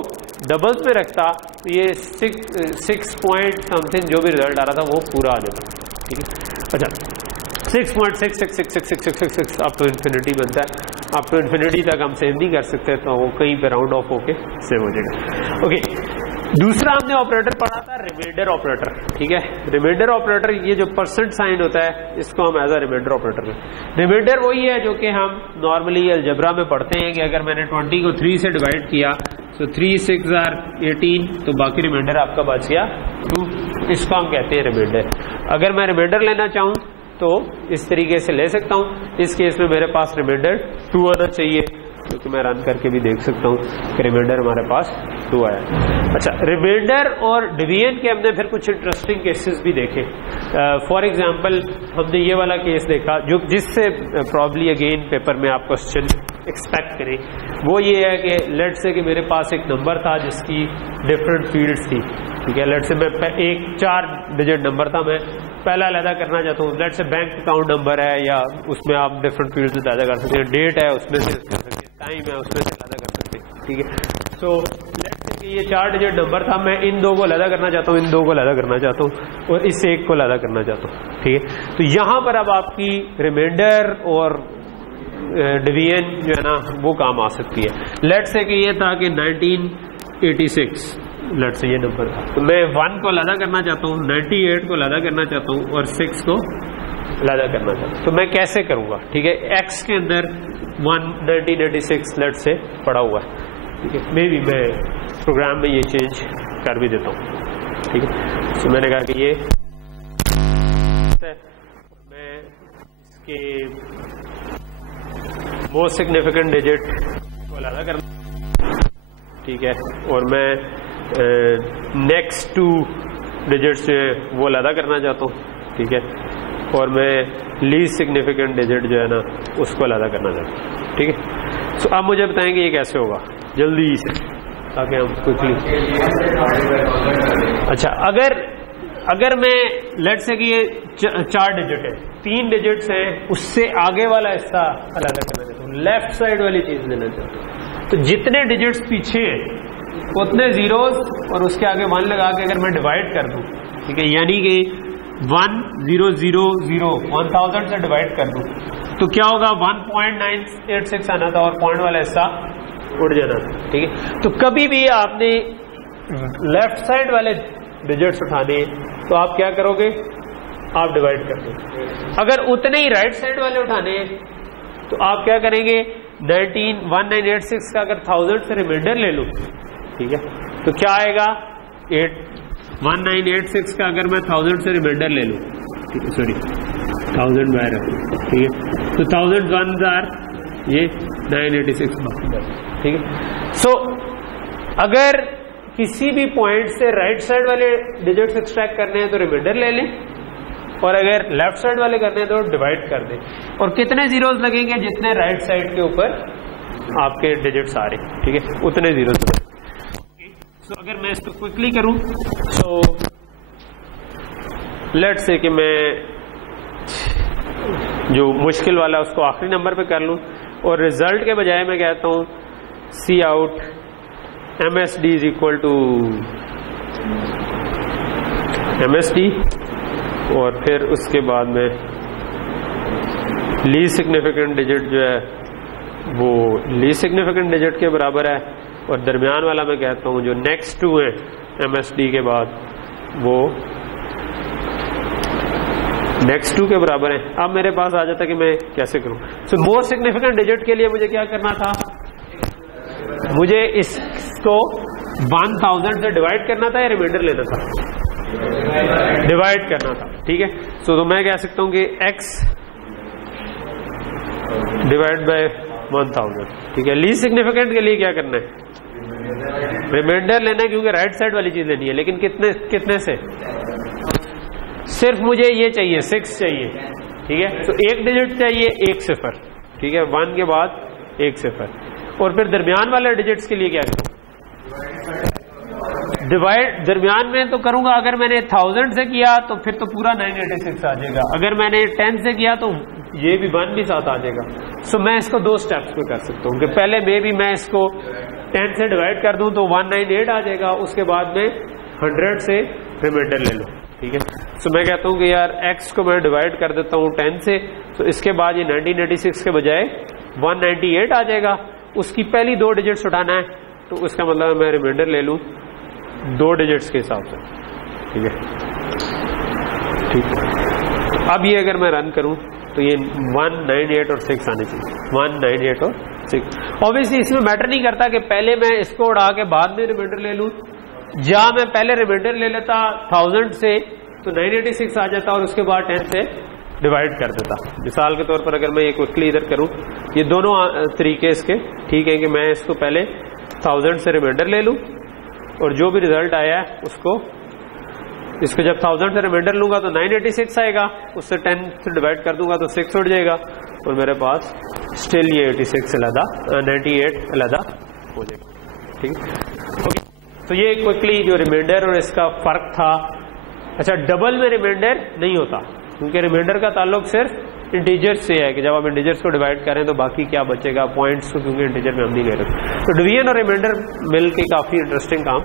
डबल्स में रखता तो ये 6 पॉइंट समथिंग जो भी रिजल्ट आ रहा था वो पूरा आ जाता, ठीक है। अच्छा 6.6666666 अप टू इन्फिनिटी बनता है, अप टू इन्फिनिटी तक हम सेव नहीं कर सकते तो वो कहीं पे राउंड ऑफ होके सेव हो जाएगा। ओके, दूसरा हमने ऑपरेटर पढ़ा था रिमाइंडर ऑपरेटर, ठीक है। रिमाइंडर ऑपरेटर ये जो परसेंट साइन होता है इसको हम एज अ रिमाइंडर ऑपरेटर में, रिमाइंडर वही है जो कि हम नॉर्मली अलजेब्रा में पढ़ते हैं कि अगर मैंने 20 को 3 से डिवाइड किया तो 3 6 आर 18, तो बाकी रिमाइंडर आपका बच गया 2, इसको हम कहते हैं रिमाइंडर। अगर मैं रिमाइंडर लेना चाहूँ तो इस तरीके से ले सकता हूँ। इस केस में मेरे पास रिमाइंडर 2 आना चाहिए, क्योंकि मैं रन करके भी देख सकता हूँ कि रिमाइंडर हमारे पास 2 आया। अच्छा, रिमाइंडर और डिवीजन के हमने फिर कुछ इंटरेस्टिंग केसेस भी देखे। फॉर एग्जांपल हमने ये वाला केस देखा जो जिससे प्रॉब्ली अगेन पेपर में आप क्वेश्चन एक्सपेक्ट करें, वो ये है कि लेट से कि मेरे पास एक नंबर था जिसकी डिफरेंट फील्ड्स थी, ठीक है। लेट से मैं एक 4 डिजिट नंबर था, मैं पहला अलग करना चाहता हूँ। लेट से बैंक अकाउंट नंबर है या उसमें आप डिफरेंट फील्ड्स में अलग कर सकते हैं, डेट है उसमें से कर सकते हैं, टाइम है उसमें से अलग कर सकते हैं, ठीक है। तो लेट से कि ये 4 डिजिट नंबर था, मैं इन 2 को अलग करना चाहता हूँ, इन 2 को अलग करना चाहता हूँ और इस एक को अलग करना चाहता हूँ, ठीक है। तो यहाँ पर अब आपकी रिमाइंडर और डिवीजन जो है ना वो काम आ सकती है। लेट से कि ये था कि 1986 लेट से ये नंबर था, तो मैं 1 को अलग करना चाहता हूँ, 98 को अलग करना चाहता हूँ और 6 को अलग करना चाहता हूँ। तो मैं कैसे करूँगा, ठीक है। एक्स के अंदर 1986 लेट से पड़ा हुआ है, ठीक है। मे भी मैं प्रोग्राम में ये चेंज कर भी देता हूँ, ठीक है। तो मैंने कहा कि ये मैं इसके मोस्ट सिग्निफिकेंट डिजिट को अलग करना, ठीक है, और मैं नेक्स्ट 2 डिजिट्स जो है वो अलग करना चाहता हूँ, ठीक है, और मैं लीस्ट सिग्निफिकेंट डिजिट जो है ना उसको अलग करना चाहता हूँ, ठीक है। तो आप मुझे बताएंगे ये कैसे होगा जल्दी से, ताकि हम क्विकली। अच्छा, अगर मैं लेट से कि ये 4 डिजिट है, 3 डिजिट्स हैं, उससे आगे वाला हिस्सा अलग करना चाहता हूँ, लेफ्ट साइड वाली चीज लेना चाहता हूँ, तो जितने डिजिट्स पीछे हैं उतने जीरोस और उसके आगे 1 लगा के अगर मैं डिवाइड कर दूं, ठीक है, यानी कि 1000 से डिवाइड कर दूं तो क्या होगा, 1.986 आना था और पॉइंट वाला हिस्सा उड़ जाना था, ठीक है। तो कभी भी आपने लेफ्ट साइड वाले डिजिट्स उठाने तो आप क्या करोगे, आप डिवाइड कर दो। अगर उतने ही राइट साइड वाले उठाने तो आप क्या करेंगे, 1986 का अगर 1000 से रिमाइंडर ले लूं, ठीक है, तो क्या आएगा 1986 का अगर मैं 1000 से रिमाइंडर ले लूं, ठीक है, सॉरी 1000 बाहर है, ठीक है, तो 1000 1 आर ये 986 बाकी, ठीक है। सो अगर किसी भी पॉइंट से राइट साइड वाले डिजिट्स एक्सट्रैक्ट करने हैं तो रिमाइंडर ले लें, और अगर लेफ्ट साइड वाले करने हैं तो डिवाइड कर दें, और कितने जीरोस लगेंगे जितने राइट साइड के ऊपर आपके डिजिट्स आ रहे, ठीक है, उतने जीरोस लगेंगे। सो अगर मैं इसको क्विकली करूं तो लेट से कि मैं जो मुश्किल वाला उसको आखिरी नंबर पे कर लूं और रिजल्ट के बजाय मैं कहता हूं cout MSD is equal to MSD, और फिर उसके बाद में लीस्ट सिग्निफिकेंट डिजिट जो है वो लीस्ट सिग्निफिकेंट डिजिट के बराबर है, और दरमियान वाला मैं कहता हूं जो नेक्स्ट 2 है MSD के बाद वो नेक्स्ट 2 के बराबर है। अब मेरे पास आ जाता कि मैं कैसे करूं। सो मोस्ट सिग्निफिकेंट डिजिट के लिए मुझे क्या करना था, मुझे इसको 1000 से डिवाइड करना था या रिमाइंडर लेना था, डिवाइड करना था, ठीक है। तो मैं कह सकता हूं कि x डिवाइड बाय 1000, ठीक है। लीस्ट सिग्निफिकेंट के लिए क्या करना है, रिमाइंडर लेना है, क्योंकि राइट साइड वाली चीज लेनी है। लेकिन कितने से, सिर्फ मुझे ये चाहिए 6 चाहिए, ठीक है। तो एक डिजिट चाहिए, 1 0, ठीक है, 1 के बाद 1 0। और फिर दरमियान वाले डिजिट्स के लिए क्या करूं, डिवाइड दरमियान में तो करूंगा, अगर मैंने 1000 से किया तो फिर तो पूरा 986 आ जाएगा, अगर मैंने 10 से किया तो ये भी 1 भी साथ आ जाएगा। सो मैं इसको 2 स्टेप्स पे कर सकता हूँ कि पहले भी मैं इसको 10 से डिवाइड कर दूं तो 198 आ जाएगा, उसके बाद में 100 से रिमाइंडर ले लो, ठीक है। सो मैं कहता हूँ कि यार x को मैं डिवाइड कर देता हूँ 10 से, तो इसके बाद ये 1986 के बजाय 198 आ जाएगा। उसकी पहली 2 डिजिट्स उठाना है, तो उसका मतलब मैं रिमाइंडर ले लूँ 2 डिजिट्स के हिसाब से, ठीक है, ठीक है। अब ये अगर मैं रन करूं तो ये 198 और 6 आने चाहिए, 198 और 6। ऑब्वियसली इसमें मैटर नहीं करता कि पहले मैं इसको उड़ा के बाद में रिमाइंडर ले लूं, या मैं पहले रिमाइंडर ले लेता 1000 से तो 986 आ जाता और उसके बाद 10 से डिवाइड कर देता। मिसाल के तौर पर अगर मैं ये क्विकली इधर करूं, ये दोनों तरीके इसके ठीक है कि मैं इसको पहले 1000 से रिमाइंडर ले लूं और जो भी रिजल्ट आया है उसको, इसको जब 1000 से रिमाइंडर लूंगा तो 986 आएगा, उससे 10 से डिवाइड कर दूंगा तो 6 उठ जाएगा और मेरे पास स्टिल ये 86 अलहदा 98 अलहदा हो जाएगा, ठीक है। ओके, तो ये क्विकली जो रिमाइंडर और इसका फर्क था। अच्छा, डबल में रिमाइंडर नहीं होता क्योंकि रिमाइंडर का ताल्लुक सिर्फ इंटीजर्स से है कि जब आप इंटीजर्स को डिवाइड करें तो बाकी क्या बचेगा, पॉइंट्स को, क्योंकि इंटीजर में हम नहीं ले रहे। तो डिवीजन और रिमाइंडर मिल के काफी इंटरेस्टिंग काम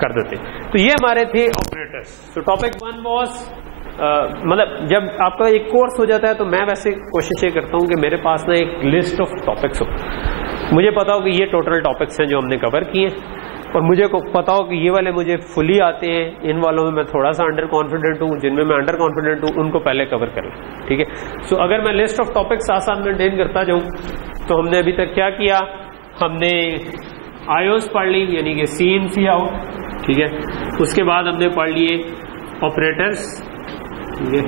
कर देते। तो ये हमारे थे ऑपरेटर्स। तो टॉपिक 1 वाज मतलब जब आपका एक कोर्स हो जाता है तो मैं वैसे कोशिश ये करता हूँ कि मेरे पास ना एक लिस्ट ऑफ टॉपिक्स हो, मुझे पता हो कि ये टोटल टॉपिक्स हैं जो हमने कवर किए, और मुझे को पता हो कि ये वाले मुझे फुली आते हैं, इन वालों में मैं थोड़ा सा अंडर कॉन्फिडेंट हूँ, जिनमें मैं अंडर कॉन्फिडेंट हूँ उनको पहले कवर कर लें, ठीक है। सो अगर मैं लिस्ट ऑफ टॉपिक्स साथ साथ मेंटेन करता जाऊँ तो हमने अभी तक क्या किया, हमने आईओस पढ़ ली यानी कि सी इन सी आउट, ठीक है। उसके बाद हमने पढ़ लिए ऑपरेटर्स, ठीक है।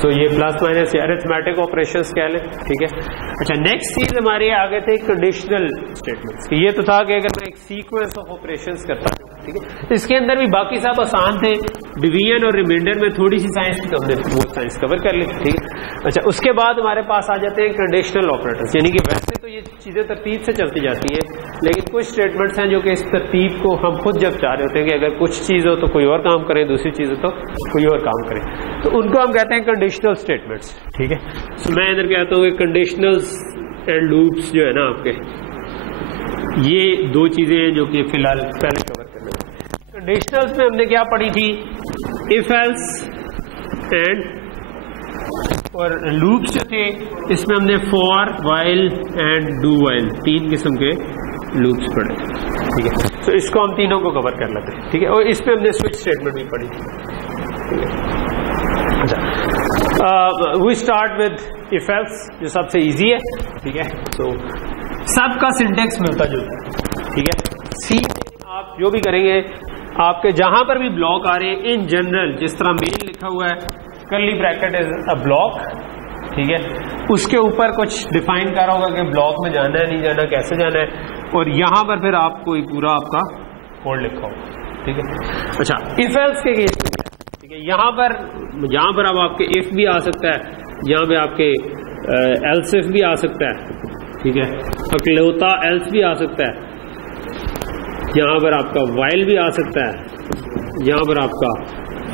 तो ये प्लस माइनस या अरिथमेटिक ऑपरेशंस कह लें, ठीक है। अच्छा, नेक्स्ट चीज हमारे आगे थे कंडीशनल स्टेटमेंट्स। ये तो था कि अगर मैं एक सीक्वेंस ऑफ ऑपरेशंस करता हूं, ठीक है, इसके अंदर भी बाकी सब आसान थे, डिवीजन और रिमाइंडर में थोड़ी सी साइंस थी तो हमने वो साइंस कवर कर ली, ठीक है। अच्छा, उसके बाद हमारे पास आ जाते हैं कंडीशनल ऑपरेटर्स, यानी कि वैसे तो ये चीजें तरतीब से चलती जाती है, लेकिन कुछ स्टेटमेंट्स हैं जो कि इस तरतीब को हम खुद जब चाह रहे होते हैं कि अगर कुछ चीज हो तो कोई और काम करें, दूसरी चीज हो तो कोई और काम करें, तो उनको हम कहते हैं कंडीशनल स्टेटमेंट्स, ठीक है। तो मैं इधर कहता हूँ कि कंडीशनल्स एंड लूप्स जो है ना आपके, ये 2 चीजें हैं जो कि फिलहाल पहले कवर करना है। कंडीशनल्स में हमने क्या पढ़ी थी, इफ एल्स एंड, और लूप्स जो थे इसमें हमने for, while and do while 3 किस्म के लूप्स पढ़े, ठीक है। तो इसको हम तीनों को कवर कर लेते हैं, ठीक है। और इसमें हमने स्विच स्टेटमेंट भी पढ़ी, ठीक है। अच्छा, we start with if else जो सबसे इजी है, ठीक है। तो सबका सिंटेक्स मिलता जुलता है, ठीक है। सी आप जो भी करेंगे, आपके जहां पर भी ब्लॉक आ रहे हैं इन जनरल, जिस तरह मेन लिखा हुआ है curly bracket is a block, ठीक है, उसके ऊपर कुछ डिफाइन कर रहा होगा कि ब्लॉक में जाना है, नहीं जाना, कैसे जाना है, और यहां पर फिर आपको पूरा आपका कोड लिखा होगा, ठीक है। अच्छा, इफ एल्स के केस में, ठीक है, यहां पर अब आपके इफ भी आ सकता है, यहां पे आपके एल्स इफ भी आ सकता है, ठीक है, अकलौता एल्स भी आ सकता है, यहां पर आपका व्हाइल भी आ सकता है, यहां पर आपका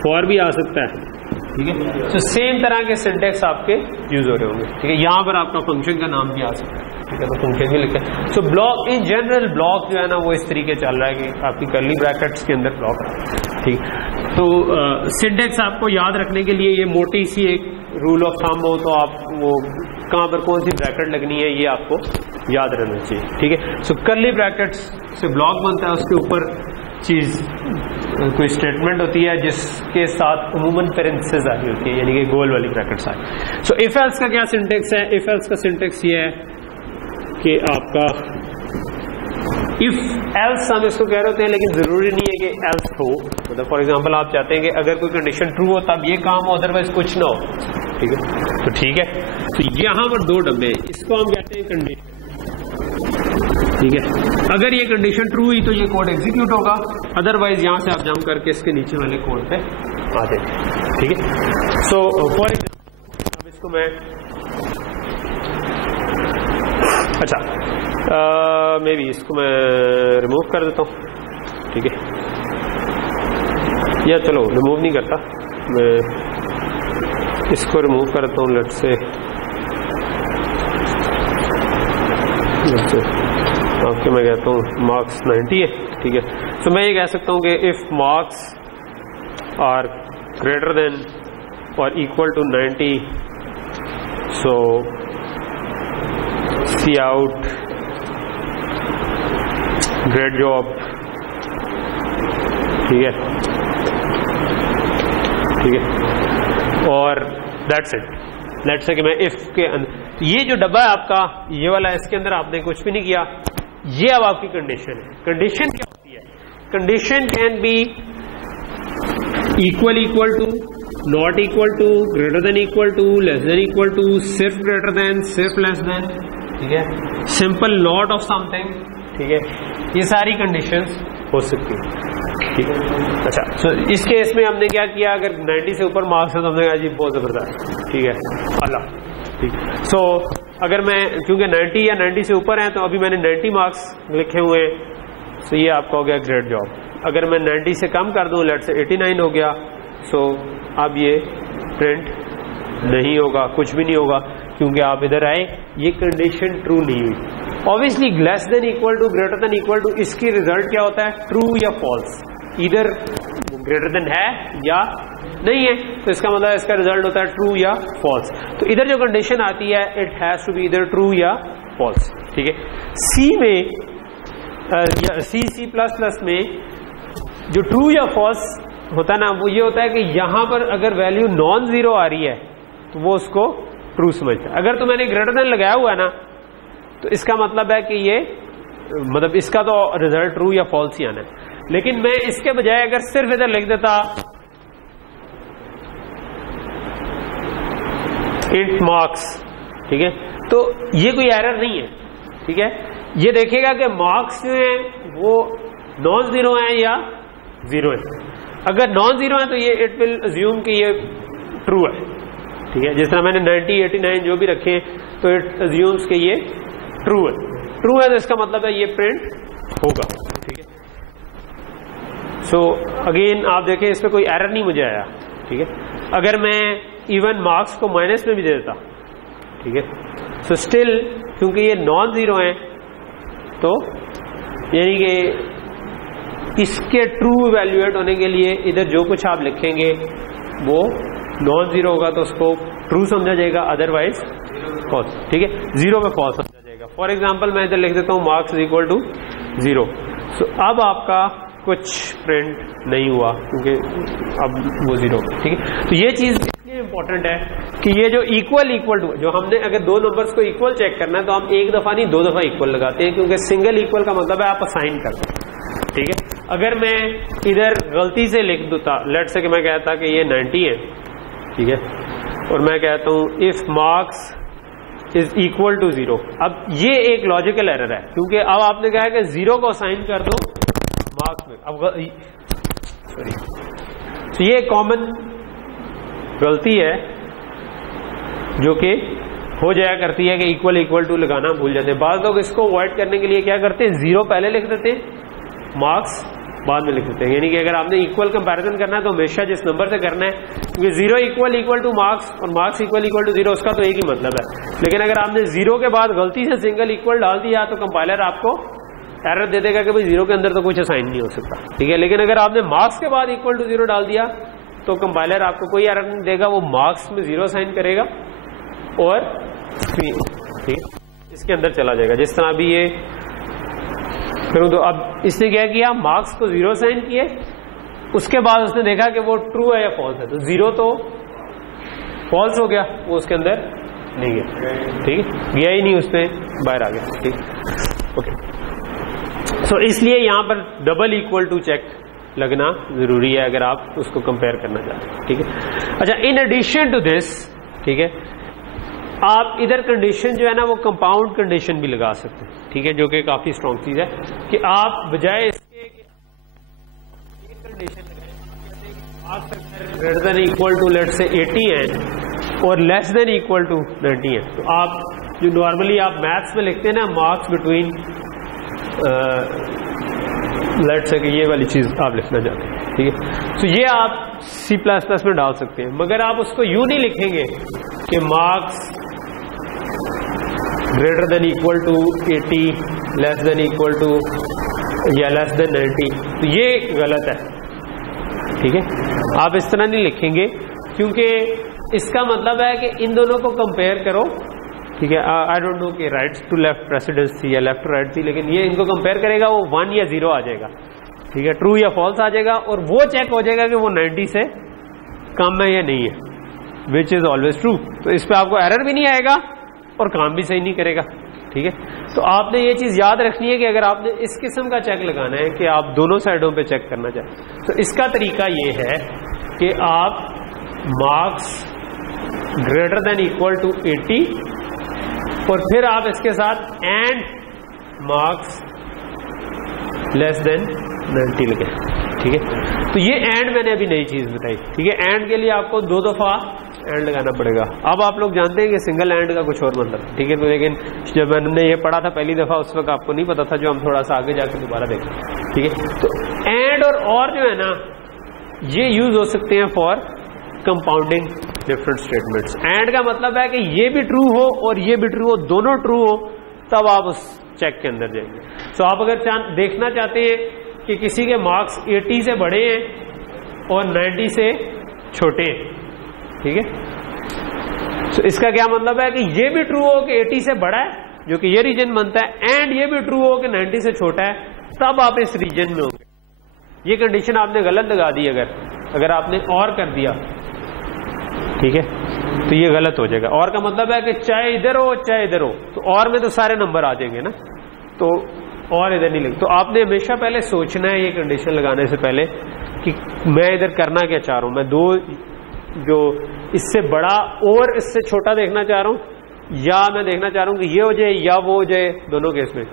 फॉर भी आ सकता है, ठीक है। तो सेम तरह के सिंटेक्स आपके यूज हो रहे होंगे, ठीक है। यहां पर आपका फंक्शन का नाम भी आ सकता है, ठीक है, तो फंक्शन भी लिखा है। So block in general, block जो है ना वो इस तरीके चल रहा है कि आपकी कर्ली ब्रैकेट्स के अंदर ब्लॉक है, ठीक। तो सिंटेक्स आपको याद रखने के लिए ये मोटी सी एक रूल ऑफ थंब हो, तो आप वो कहां पर कौन सी ब्रैकेट लगनी है ये आपको याद रहना चाहिए, ठीक है। सो कर्ली ब्रैकेट्स से ब्लॉक बनता है, उसके ऊपर चीज कोई स्टेटमेंट होती है जिसके साथ उमूमन पेरेंथेसिस आ रही होती है, यानी कि गोल वाली ब्रैकेट्स आए। सो इफ एल्स का क्या सिंटेक्स है, इफ एल्स का सिंटेक्स ये है कि आपका इफ एल्स हम इसको कह रहे होते हैं, लेकिन जरूरी नहीं है कि एल्स हो। मतलब फॉर एग्जांपल आप चाहते हैं कि अगर कोई कंडीशन ट्रू हो तब ये काम हो, अदरवाइज कुछ ना हो, ठीक है। तो ठीक है, तो यहाँ पर दो डब्बे हैं, इसको हम कहते हैं कंडीशन, ठीक है। अगर ये कंडीशन ट्रू हुई तो ये कोड एग्जीक्यूट होगा, अदरवाइज यहां से आप जंप करके इसके नीचे वाले कोड पे आते हैं, ठीक है। सो फॉर एग्जाम्पल अब इसको मैं अच्छा मे बी इसको मैं रिमूव कर देता हूँ, ठीक है। या चलो रिमूव नहीं करता, मैं इसको रिमूव करता हूँ। लेट्स से आपके मैं कहता हूँ मार्क्स 90 है, ठीक है। तो मैं ये कह सकता हूँ कि if marks are greater than और equal to 90, so cout great job, ठीक है, ठीक है। और दैट्स इट। लेट्स से कि मैं इफ के अंदर ये जो डब्बा है आपका ये वाला, इसके अंदर आपने कुछ भी नहीं किया, ये अब आपकी कंडीशन है। कंडीशन क्या होती है? Condition can be equal to, not equal to, greater than equal to, less than equal to, सिर्फ ग्रेटर देन, सिर्फ लेस देन, ठीक है, सिंपल नॉट ऑफ समथिंग, ठीक है। ये सारी कंडीशंस हो सकती है, ठीक है। अच्छा, तो इस केस में हमने क्या किया, अगर 90 से ऊपर मार्क्स है तो हमने कहा जी बहुत जबरदस्त, ठीक है, अल्लाह, ठीक है। सो अगर मैं क्योंकि 90 या 90 से ऊपर है तो अभी मैंने 90 मार्क्स लिखे हुए हैं, तो ये आपका हो गया ग्रेट जॉब। अगर मैं 90 से कम कर दूं, लेट्स से 89 हो गया, सो अब ये प्रिंट नहीं होगा, कुछ भी नहीं होगा, क्योंकि आप इधर आए, ये कंडीशन ट्रू नहीं हुई। Obviously less than equal to, greater than equal to, इसकी रिजल्ट क्या होता है? ट्रू या फॉल्स, इधर ग्रेटर देन है या नहीं है, तो इसका मतलब इसका रिजल्ट होता है ट्रू या फॉल्स। तो इधर जो कंडीशन आती है इट हैज टू बी इधर ट्रू या फॉल्स, ठीक है। सी में सी प्लस प्लस में जो ट्रू या फॉल्स होता है ना, वो ये होता है कि यहां पर अगर वैल्यू नॉन जीरो आ रही है तो वो उसको ट्रू समझता है। अगर तो मैंने ग्रेटर देन लगाया हुआ है ना, तो इसका मतलब है कि ये मतलब इसका तो रिजल्ट ट्रू या फॉल्स ही आना है। लेकिन मैं इसके बजाय अगर सिर्फ इधर लिख देता इंट मार्क्स, ठीक है, तो ये कोई एरर नहीं है, ठीक है। ये देखेगा कि मार्क्स जो है वो नॉन जीरो है या जीरो है। अगर नॉन जीरो है तो ये इट विल अज्यूम कि ये ट्रू है, ठीक है। जिस तरह मैंने 90, 89 जो भी रखे तो इट अज्यूम्स कि ये ट्रू है। ट्रू है तो इसका मतलब है ये प्रिंट होगा, ठीक है। सो अगेन आप देखें इसमें कोई एरर नहीं मुझे आया, ठीक है। अगर मैं इवन मार्क्स को माइनस में भी दे देता, ठीक है, सो स्टिल क्योंकि ये नॉन जीरो है तो यानी कि इसके ट्रू इवैल्यूएट होने के लिए इधर जो कुछ आप लिखेंगे वो नॉन जीरो होगा तो उसको ट्रू समझा जाएगा, अदरवाइज फॉल्स, ठीक है। जीरो में फॉल्स समझा जाएगा। फॉर एग्जांपल मैं इधर लिख देता हूं मार्क्स इक्वल टू 0, सो अब आपका कुछ प्रिंट नहीं हुआ क्योंकि अब वो 0, ठीक है। तो ये चीज इसलिए इंपॉर्टेंट है कि ये जो इक्वल टू, जो हमने अगर दो नंबर्स को इक्वल चेक करना है तो हम एक दफा नहीं 2 दफा इक्वल लगाते हैं, क्योंकि सिंगल इक्वल का मतलब है आप असाइन करते हैं, ठीक है। अगर मैं इधर गलती से लिख दूता, लेट्स से कि मैं कहता कि ये 90 है, ठीक है, और मैं कहता हूं if marks is equal to 0, अब ये एक लॉजिकल एरर है क्योंकि अब आपने कहा कि 0 को असाइन कर दो मार्क्स में, अब सॉरी, तो ये कॉमन गलती है जो कि हो जाया करती है कि इक्वल टू लगाना भूल जाते हैं। बाद लोग इसको अवॉइड करने के लिए क्या करते हैं, 0 पहले लिख देते हैं, मार्क्स बाद में लिख देते हैं। यानी कि अगर आपने इक्वल कंपैरिजन करना है तो हमेशा जिस नंबर से करना है, क्योंकि 0 इक्वल टू मार्क्स और मार्क्स इक्वल टू 0, उसका तो एक ही मतलब है। लेकिन अगर आपने 0 के बाद गलती से सिंगल इक्वल डाल दिया तो कंपाइलर आपको एरर दे देगा कि भाई 0 के अंदर तो कुछ असाइन नहीं हो सकता, ठीक है। लेकिन अगर आपने मार्क्स के बाद इक्वल टू 0 डाल दिया तो कंपाइलर आपको कोई एरर नहीं देगा, वो मार्क्स में 0 असाइन करेगा और ठीक इसके अंदर चला जाएगा। जिस तरह अभी ये करूं तो अब इसने क्या किया, मार्क्स को 0 असाइन किए, उसके बाद उसने देखा कि वो ट्रू है या फॉल्स है, तो 0 तो फॉल्स हो गया, वो उसके अंदर नहीं गया, ठीक है, गया ही नहीं, उसमें बाहर आ गया, ठीक, ओके। सो इसलिए यहां पर डबल इक्वल टू चेक लगना जरूरी है अगर आप उसको कंपेयर करना चाहते हैं, ठीक है। अच्छा, इन एडिशन टू दिस, ठीक है, आप इधर कंडीशन जो है ना वो कंपाउंड कंडीशन भी लगा सकते हैं, ठीक है, जो कि काफी स्ट्रॉन्ग चीज है कि आप बजाय इसके condition greater than equal to let's say 80 है और लेस देन इक्वल टू 90 है, तो आप जो नॉर्मली आप मैथ्स में लिखते हैं ना मार्क्स बिटवीन लेट्स से कि ये वाली चीज आप लिखना चाहते हैं, ठीक है। तो ये आप C++ में डाल सकते हैं, मगर आप उसको यूं नहीं लिखेंगे कि marks greater than equal to 80 less than equal to या लेस देन 90, तो ये गलत है, ठीक है। आप इस तरह नहीं लिखेंगे क्योंकि इसका मतलब है कि इन दोनों को कंपेयर करो, ठीक है। आई डोंट नो कि राइट टू लेफ्ट प्रेसिडेंस थी या लेफ्ट टू राइट थी, लेकिन ये इनको कंपेयर करेगा वो 1 या 0 आ जाएगा, ठीक है, ट्रू या फॉल्स आ जाएगा और वो चेक हो जाएगा कि वो 90 से कम है या नहीं है, विच इज ऑलवेज ट्रू। तो इस पे आपको एरर भी नहीं आएगा और काम भी सही नहीं करेगा, ठीक है। तो आपने ये चीज याद रखनी है कि अगर आपने इस किस्म का चेक लगाना है कि आप दोनों साइडों पे चेक करना चाहें, तो इसका तरीका ये है कि आप marks greater than equal to 80 और फिर आप इसके साथ एंड मार्क्स लेस देन 90 लगे, ठीक है। तो ये एंड मैंने अभी नई चीज बताई, ठीक है। एंड के लिए आपको 2 दफा एंड लगाना पड़ेगा। अब आप लोग जानते हैं कि सिंगल एंड का कुछ और मतलब, ठीक है। तो लेकिन जब मैंने ये पढ़ा था पहली दफा उस वक्त आपको नहीं पता था, जो हम थोड़ा सा आगे जाकर दोबारा देखें, ठीक है। तो एंड और जो है ना ये यूज हो सकते हैं for compounding different statements. And का मतलब है कि ये भी ट्रू हो और ये भी ट्रू हो, दोनों ट्रू हो, तब आप उस चेक के अंदर जाएंगे। तो आप अगर देखना चाहते हैं कि किसी के मार्क्स 80 से बड़े हैं और 90 से छोटे हैं, ठीक है, तो इसका क्या मतलब है कि ये भी ट्रू हो कि 80 से बड़ा है, जो कि ये रीजन बनता है, एंड ये भी ट्रू हो कि 90 से छोटा है, तब आप इस रीजन में होंगे। ये कंडीशन आपने गलत लगा दी, अगर आपने और कर दिया, ठीक है, तो ये गलत हो जाएगा। और का मतलब है कि चाहे इधर हो चाहे इधर हो, तो और में तो सारे नंबर आ जाएंगे ना, तो और इधर नहीं लिख। तो आपने हमेशा पहले सोचना है ये कंडीशन लगाने से पहले कि मैं इधर करना क्या चाह रहा हूं, मैं दो जो इससे बड़ा और इससे छोटा देखना चाह रहा हूं, या मैं देखना चाह रहा हूं कि ये हो जाए या वो हो जाए, दोनों केस में।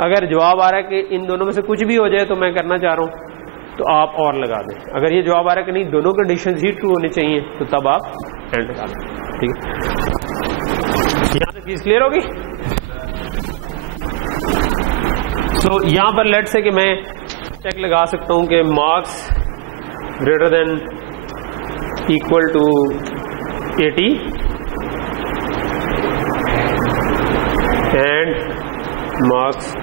अगर जवाब आ रहा है कि इन दोनों में से कुछ भी हो जाए तो मैं करना चाह रहा हूं, तो आप और लगा दें। अगर ये जवाब आ रहा है कि नहीं दोनों कंडीशन ही ट्रू होनी चाहिए, तो तब आप एंड लगा दें, ठीक है। यहां तक चीज क्लियर होगी। तो यहां पर लेट से कि मैं चेक लगा सकता हूं कि marks greater than equal to 80 and marks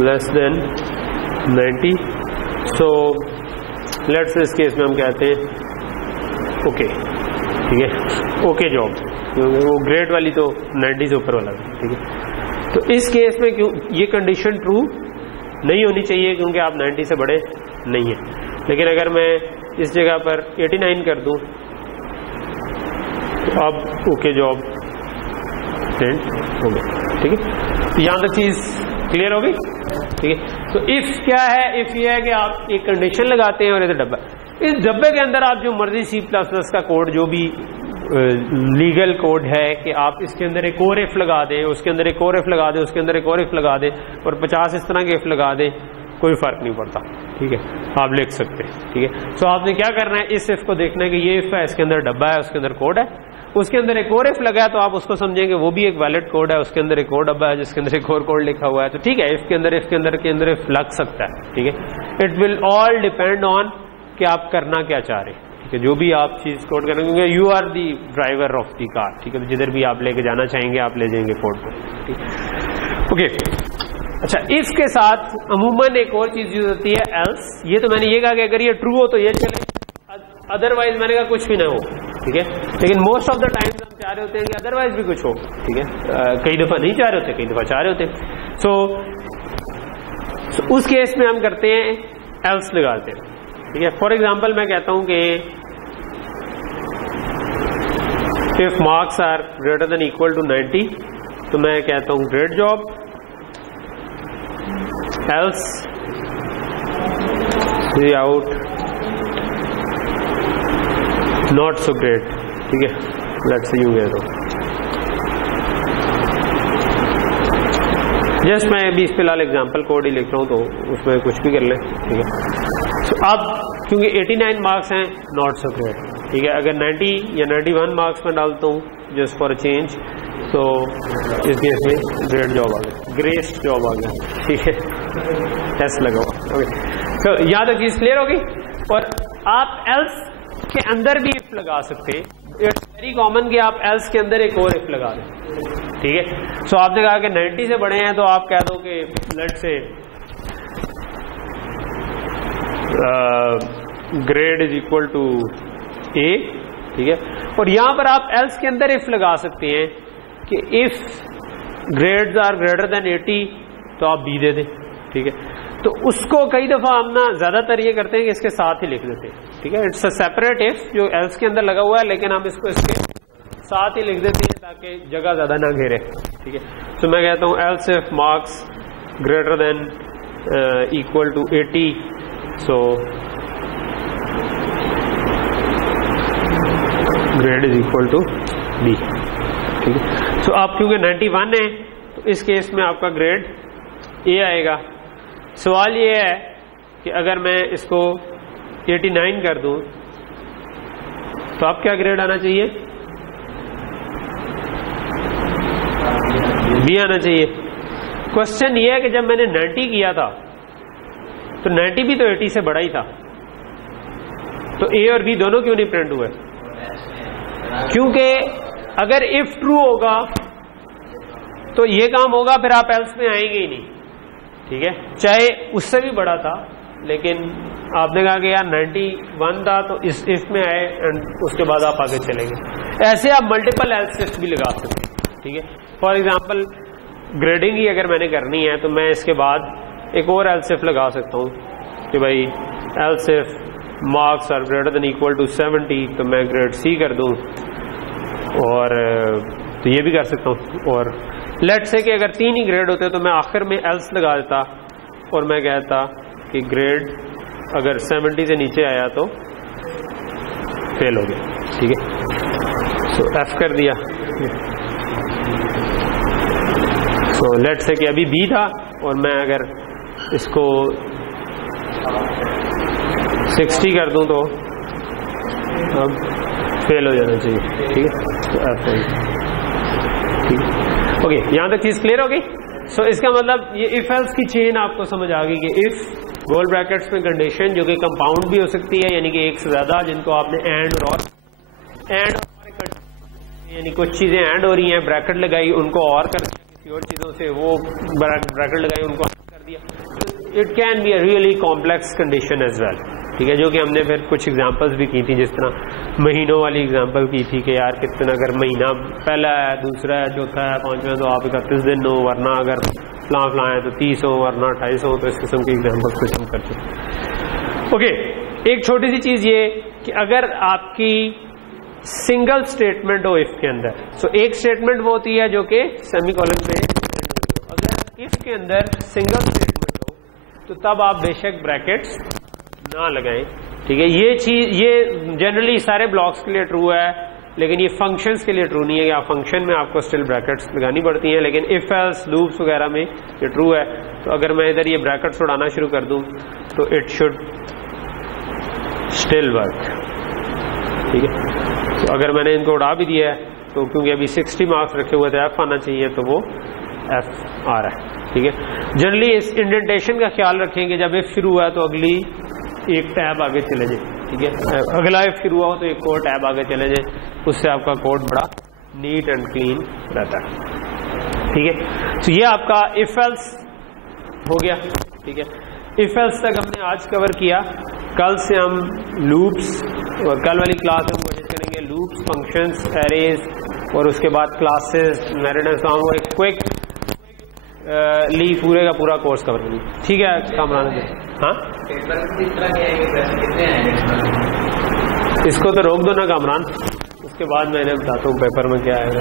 less than 90। So let's इस केस में हम कहते हैं ओके, ठीक है, ओके जॉब, वो ग्रेड वाली तो 90 से ऊपर वाला, ठीक है। तो इस केस में क्यों ये कंडीशन ट्रू नहीं होनी चाहिए, क्योंकि आप 90 से बड़े नहीं है। लेकिन अगर मैं इस जगह पर 89 कर दूं, तो अब ओके जॉब प्रिंट हो गया, ठीक है। तो यहां तक चीज क्लियर होगी, ठीक है। तो इफ क्या है, इफ ये है कि आप एक कंडीशन लगाते हैं और इधर डब्बा, इस डब्बे के अंदर आप जो मर्जी C++ का कोड, जो भी लीगल कोड है, कि आप इसके अंदर एक और इफ लगा दें, उसके अंदर एक और इफ लगा दें, उसके अंदर एक और इफ लगा दें और 50 इस तरह के इफ लगा दें, कोई फर्क नहीं पड़ता, ठीक है, आप लिख सकते हैं, ठीक है। सो आपने क्या करना है, इस इफ को देखना है कि ये इफ है, इसके अंदर डब्बा है, उसके अंदर कोड है, उसके अंदर एक और इफ लगा है, तो आप उसको समझेंगे वो भी एक वैलिड कोड है, उसके अंदर एक और डब्बा है जिसके अंदर एक और कोड लिखा हुआ है, तो ठीक है, इफ के अंदर इफ लग सकता है, ठीक है। It will all depend on कि आप करना क्या चाह रहे हैं, ठीक है, जो भी आप चीज कोड करेंगे, क्योंकि you are the driver of the car, ठीक है। जिधर भी आप लेके जाना चाहेंगे आप ले जाएंगे कोड को, ठीक, ओके। अच्छा, इफ के साथ अमूमन एक और चीज यूज होती है एल्स। ये तो मैंने ये कहा कि अगर ये ट्रू हो तो ये चले, अदरवाइज मैंने कहा कुछ भी ना हो, ठीक है। लेकिन मोस्ट ऑफ द टाइम्स हम चाह रहे होते हैं कि अदरवाइज भी कुछ हो, ठीक है। कई दफा नहीं चाह रहे होते, कई दफा चाह रहे होते। सो उस केस में हम करते हैं एल्स लगाते हैं, ठीक है। फॉर एग्जाम्पल मैं कहता हूं कि if marks are greater than equal to 90, तो मैं कहता हूं great job else cout not so great, ठीक है, लेट्स यूं कह दो। जस्ट मैं अभी इस फिलहाल एग्जाम्पल कोड ही लिख रहा हूँ तो उसमें कुछ भी कर ले, ठीक है। तो अब क्योंकि 89 मार्क्स हैं, नॉट सो ग्रेट, ठीक है। अगर 90 या 91 मार्क्स में डालता हूँ जस्ट फॉर अ चेंज, तो इस केस में ग्रेट जॉब आ गया, ग्रेस्ट जॉब आ गया, ठीक है, टेस्ट लगा हुआ। ओके, तो यहाँ तक चीज क्लियर होगी। और आप एल्स के अंदर भी इफ लगा सकते हैं, इट्स वेरी कॉमन कि आप एल्स के अंदर एक और इफ लगा दें, ठीक है। सो आपने कहा कि 90 से बड़े हैं तो आप कह दो कि लेट से ग्रेड इज इक्वल टू ए, ठीक है। और यहां पर आप एल्स के अंदर इफ लगा सकते हैं कि if grades are greater than 80 तो आप बी दे दें, ठीक है। तो उसको कई दफा हम ना ज्यादातर ये करते हैं कि इसके साथ ही लिख देते हैं, ठीक है। इट्स अ सेपरेट इफ जो एल्स के अंदर लगा हुआ है, लेकिन हम इसको इसके साथ ही लिख देते हैं ताकि जगह ज्यादा ना घेरे, ठीक है। तो मैं कहता हूं else if marks greater than equal to 80, so grade is equal to B, ठीक है। सो आप क्योंकि 91 है तो इस केस में आपका ग्रेड ए आएगा। सवाल ये है कि अगर मैं इसको 89 कर दूं तो आप क्या ग्रेड आना चाहिए? बी आना चाहिए। क्वेश्चन ये है कि जब मैंने 90 किया था तो 90 भी तो 80 से बड़ा ही था, तो ए और बी दोनों क्यों नहीं प्रिंट हुए? क्योंकि अगर इफ ट्रू होगा तो ये काम होगा, फिर आप एल्स में आएंगे ही नहीं, ठीक है। चाहे उससे भी बड़ा था, लेकिन आपने कहा कि यार 91 था तो इस इफ में आए एंड उसके बाद आप आगे चले गए। ऐसे आप मल्टीपल एल्स इफ भी लगा सकते हैं, ठीक है। फॉर एग्जाम्पल ग्रेडिंग ही अगर मैंने करनी है तो मैं इसके बाद एक और एल्स इफ लगा सकता हूं कि भाई else if marks are greater than equal to 70 तो मैं ग्रेड सी कर दूं, और तो ये भी कर सकता हूं। और लेट से कि अगर 3 ही ग्रेड होते तो मैं आखिर में एल्स लगा देता और मैं कहता कि ग्रेड अगर 70 से नीचे आया तो फेल हो गया, ठीक है। सो एफ कर दिया। सो लेट से कि अभी बी था और मैं अगर इसको 60 कर दूं तो अब फेल हो जाना चाहिए, ठीक है। तो एफ हो गया, ठीक है। ओके, यहां तक चीज क्लियर हो गई। सो इसका मतलब ये इफ एल्स की चेन आपको समझ आ गई कि इफ गोल ब्रैकेट्स में कंडीशन जो कि कंपाउंड भी हो सकती है, यानी कि एक से ज्यादा, जिनको आपने एंड और यानी कुछ चीजें एंड हो रही हैं, ब्रैकेट लगाई, उनको और कर दिया किसी और चीजों से, वो ब्रैकेट लगाई, उनको कर दिया। It can be a really complex condition as well, ठीक है। जो कि हमने फिर कुछ एग्जांपल्स भी की थी, जिस तरह महीनों वाली एग्जांपल की थी कि यार कितना अगर महीना पहला है, दूसरा है, चौथा है, पांचवा, तो आप 31 दिन हो, वरना अगर फ्ला है तो 30 हो, वरना 28 हो। तो इस किस्म की एग्जांपल्स कुछ हम करते हैं। ओके, एक छोटी सी चीज ये कि अगर आपकी सिंगल स्टेटमेंट हो इफ के अंदर, सो एक स्टेटमेंट वो होती है जो कि सेमीकोलन पे, अगर इफ के अंदर सिंगल स्टेटमेंट हो तो तब आप बेशक ब्रैकेट्स ना लगाएं, ठीक है। ये चीज ये जनरली सारे ब्लॉक्स के लिए ट्रू है, लेकिन ये फंक्शंस के लिए ट्रू नहीं है कि आप फंक्शन में आपको स्टिल ब्रैकेट्स लगानी पड़ती हैं, लेकिन इफ एल्स लूप्स वगैरह में ये ट्रू है। तो अगर मैं इधर ये ब्रैकेट्स उड़ाना शुरू कर दूं तो इट शुड स्टिल वर्क, ठीक है। तो अगर मैंने इनको उड़ा भी दिया है तो क्योंकि अभी 60 मार्क्स रखे हुए थे, एफ आना चाहिए, तो वो एफ आ रहा है, ठीक है। जनरली इस इंडेंटेशन का ख्याल रखें कि जब इफ शुरू हुआ है तो अगली एक टैब आगे चले जाए, ठीक है। अगला इफ शुरू हुआ हो तो एक और टैब आगे चले जाए, उससे आपका कोड बड़ा नीट एंड क्लीन रहता है, ठीक है। तो ये आपका इफ एल्स हो गया, ठीक है। इफ एल्स तक हमने आज कवर किया। कल से हम लूप्स, और कल वाली क्लास में कोशिश करेंगे लूप्स, फंक्शंस, एरेज और उसके बाद क्लासेस, मेथड्स, वो एक क्विक ली पूरे का पूरा कोर्स कवर करेंगे, ठीक है कामरान जी। हाँ, इसको तो रोक दो ना कामरान, उसके बाद मैं इन्हें बताता हूँ पेपर में क्या आएगा।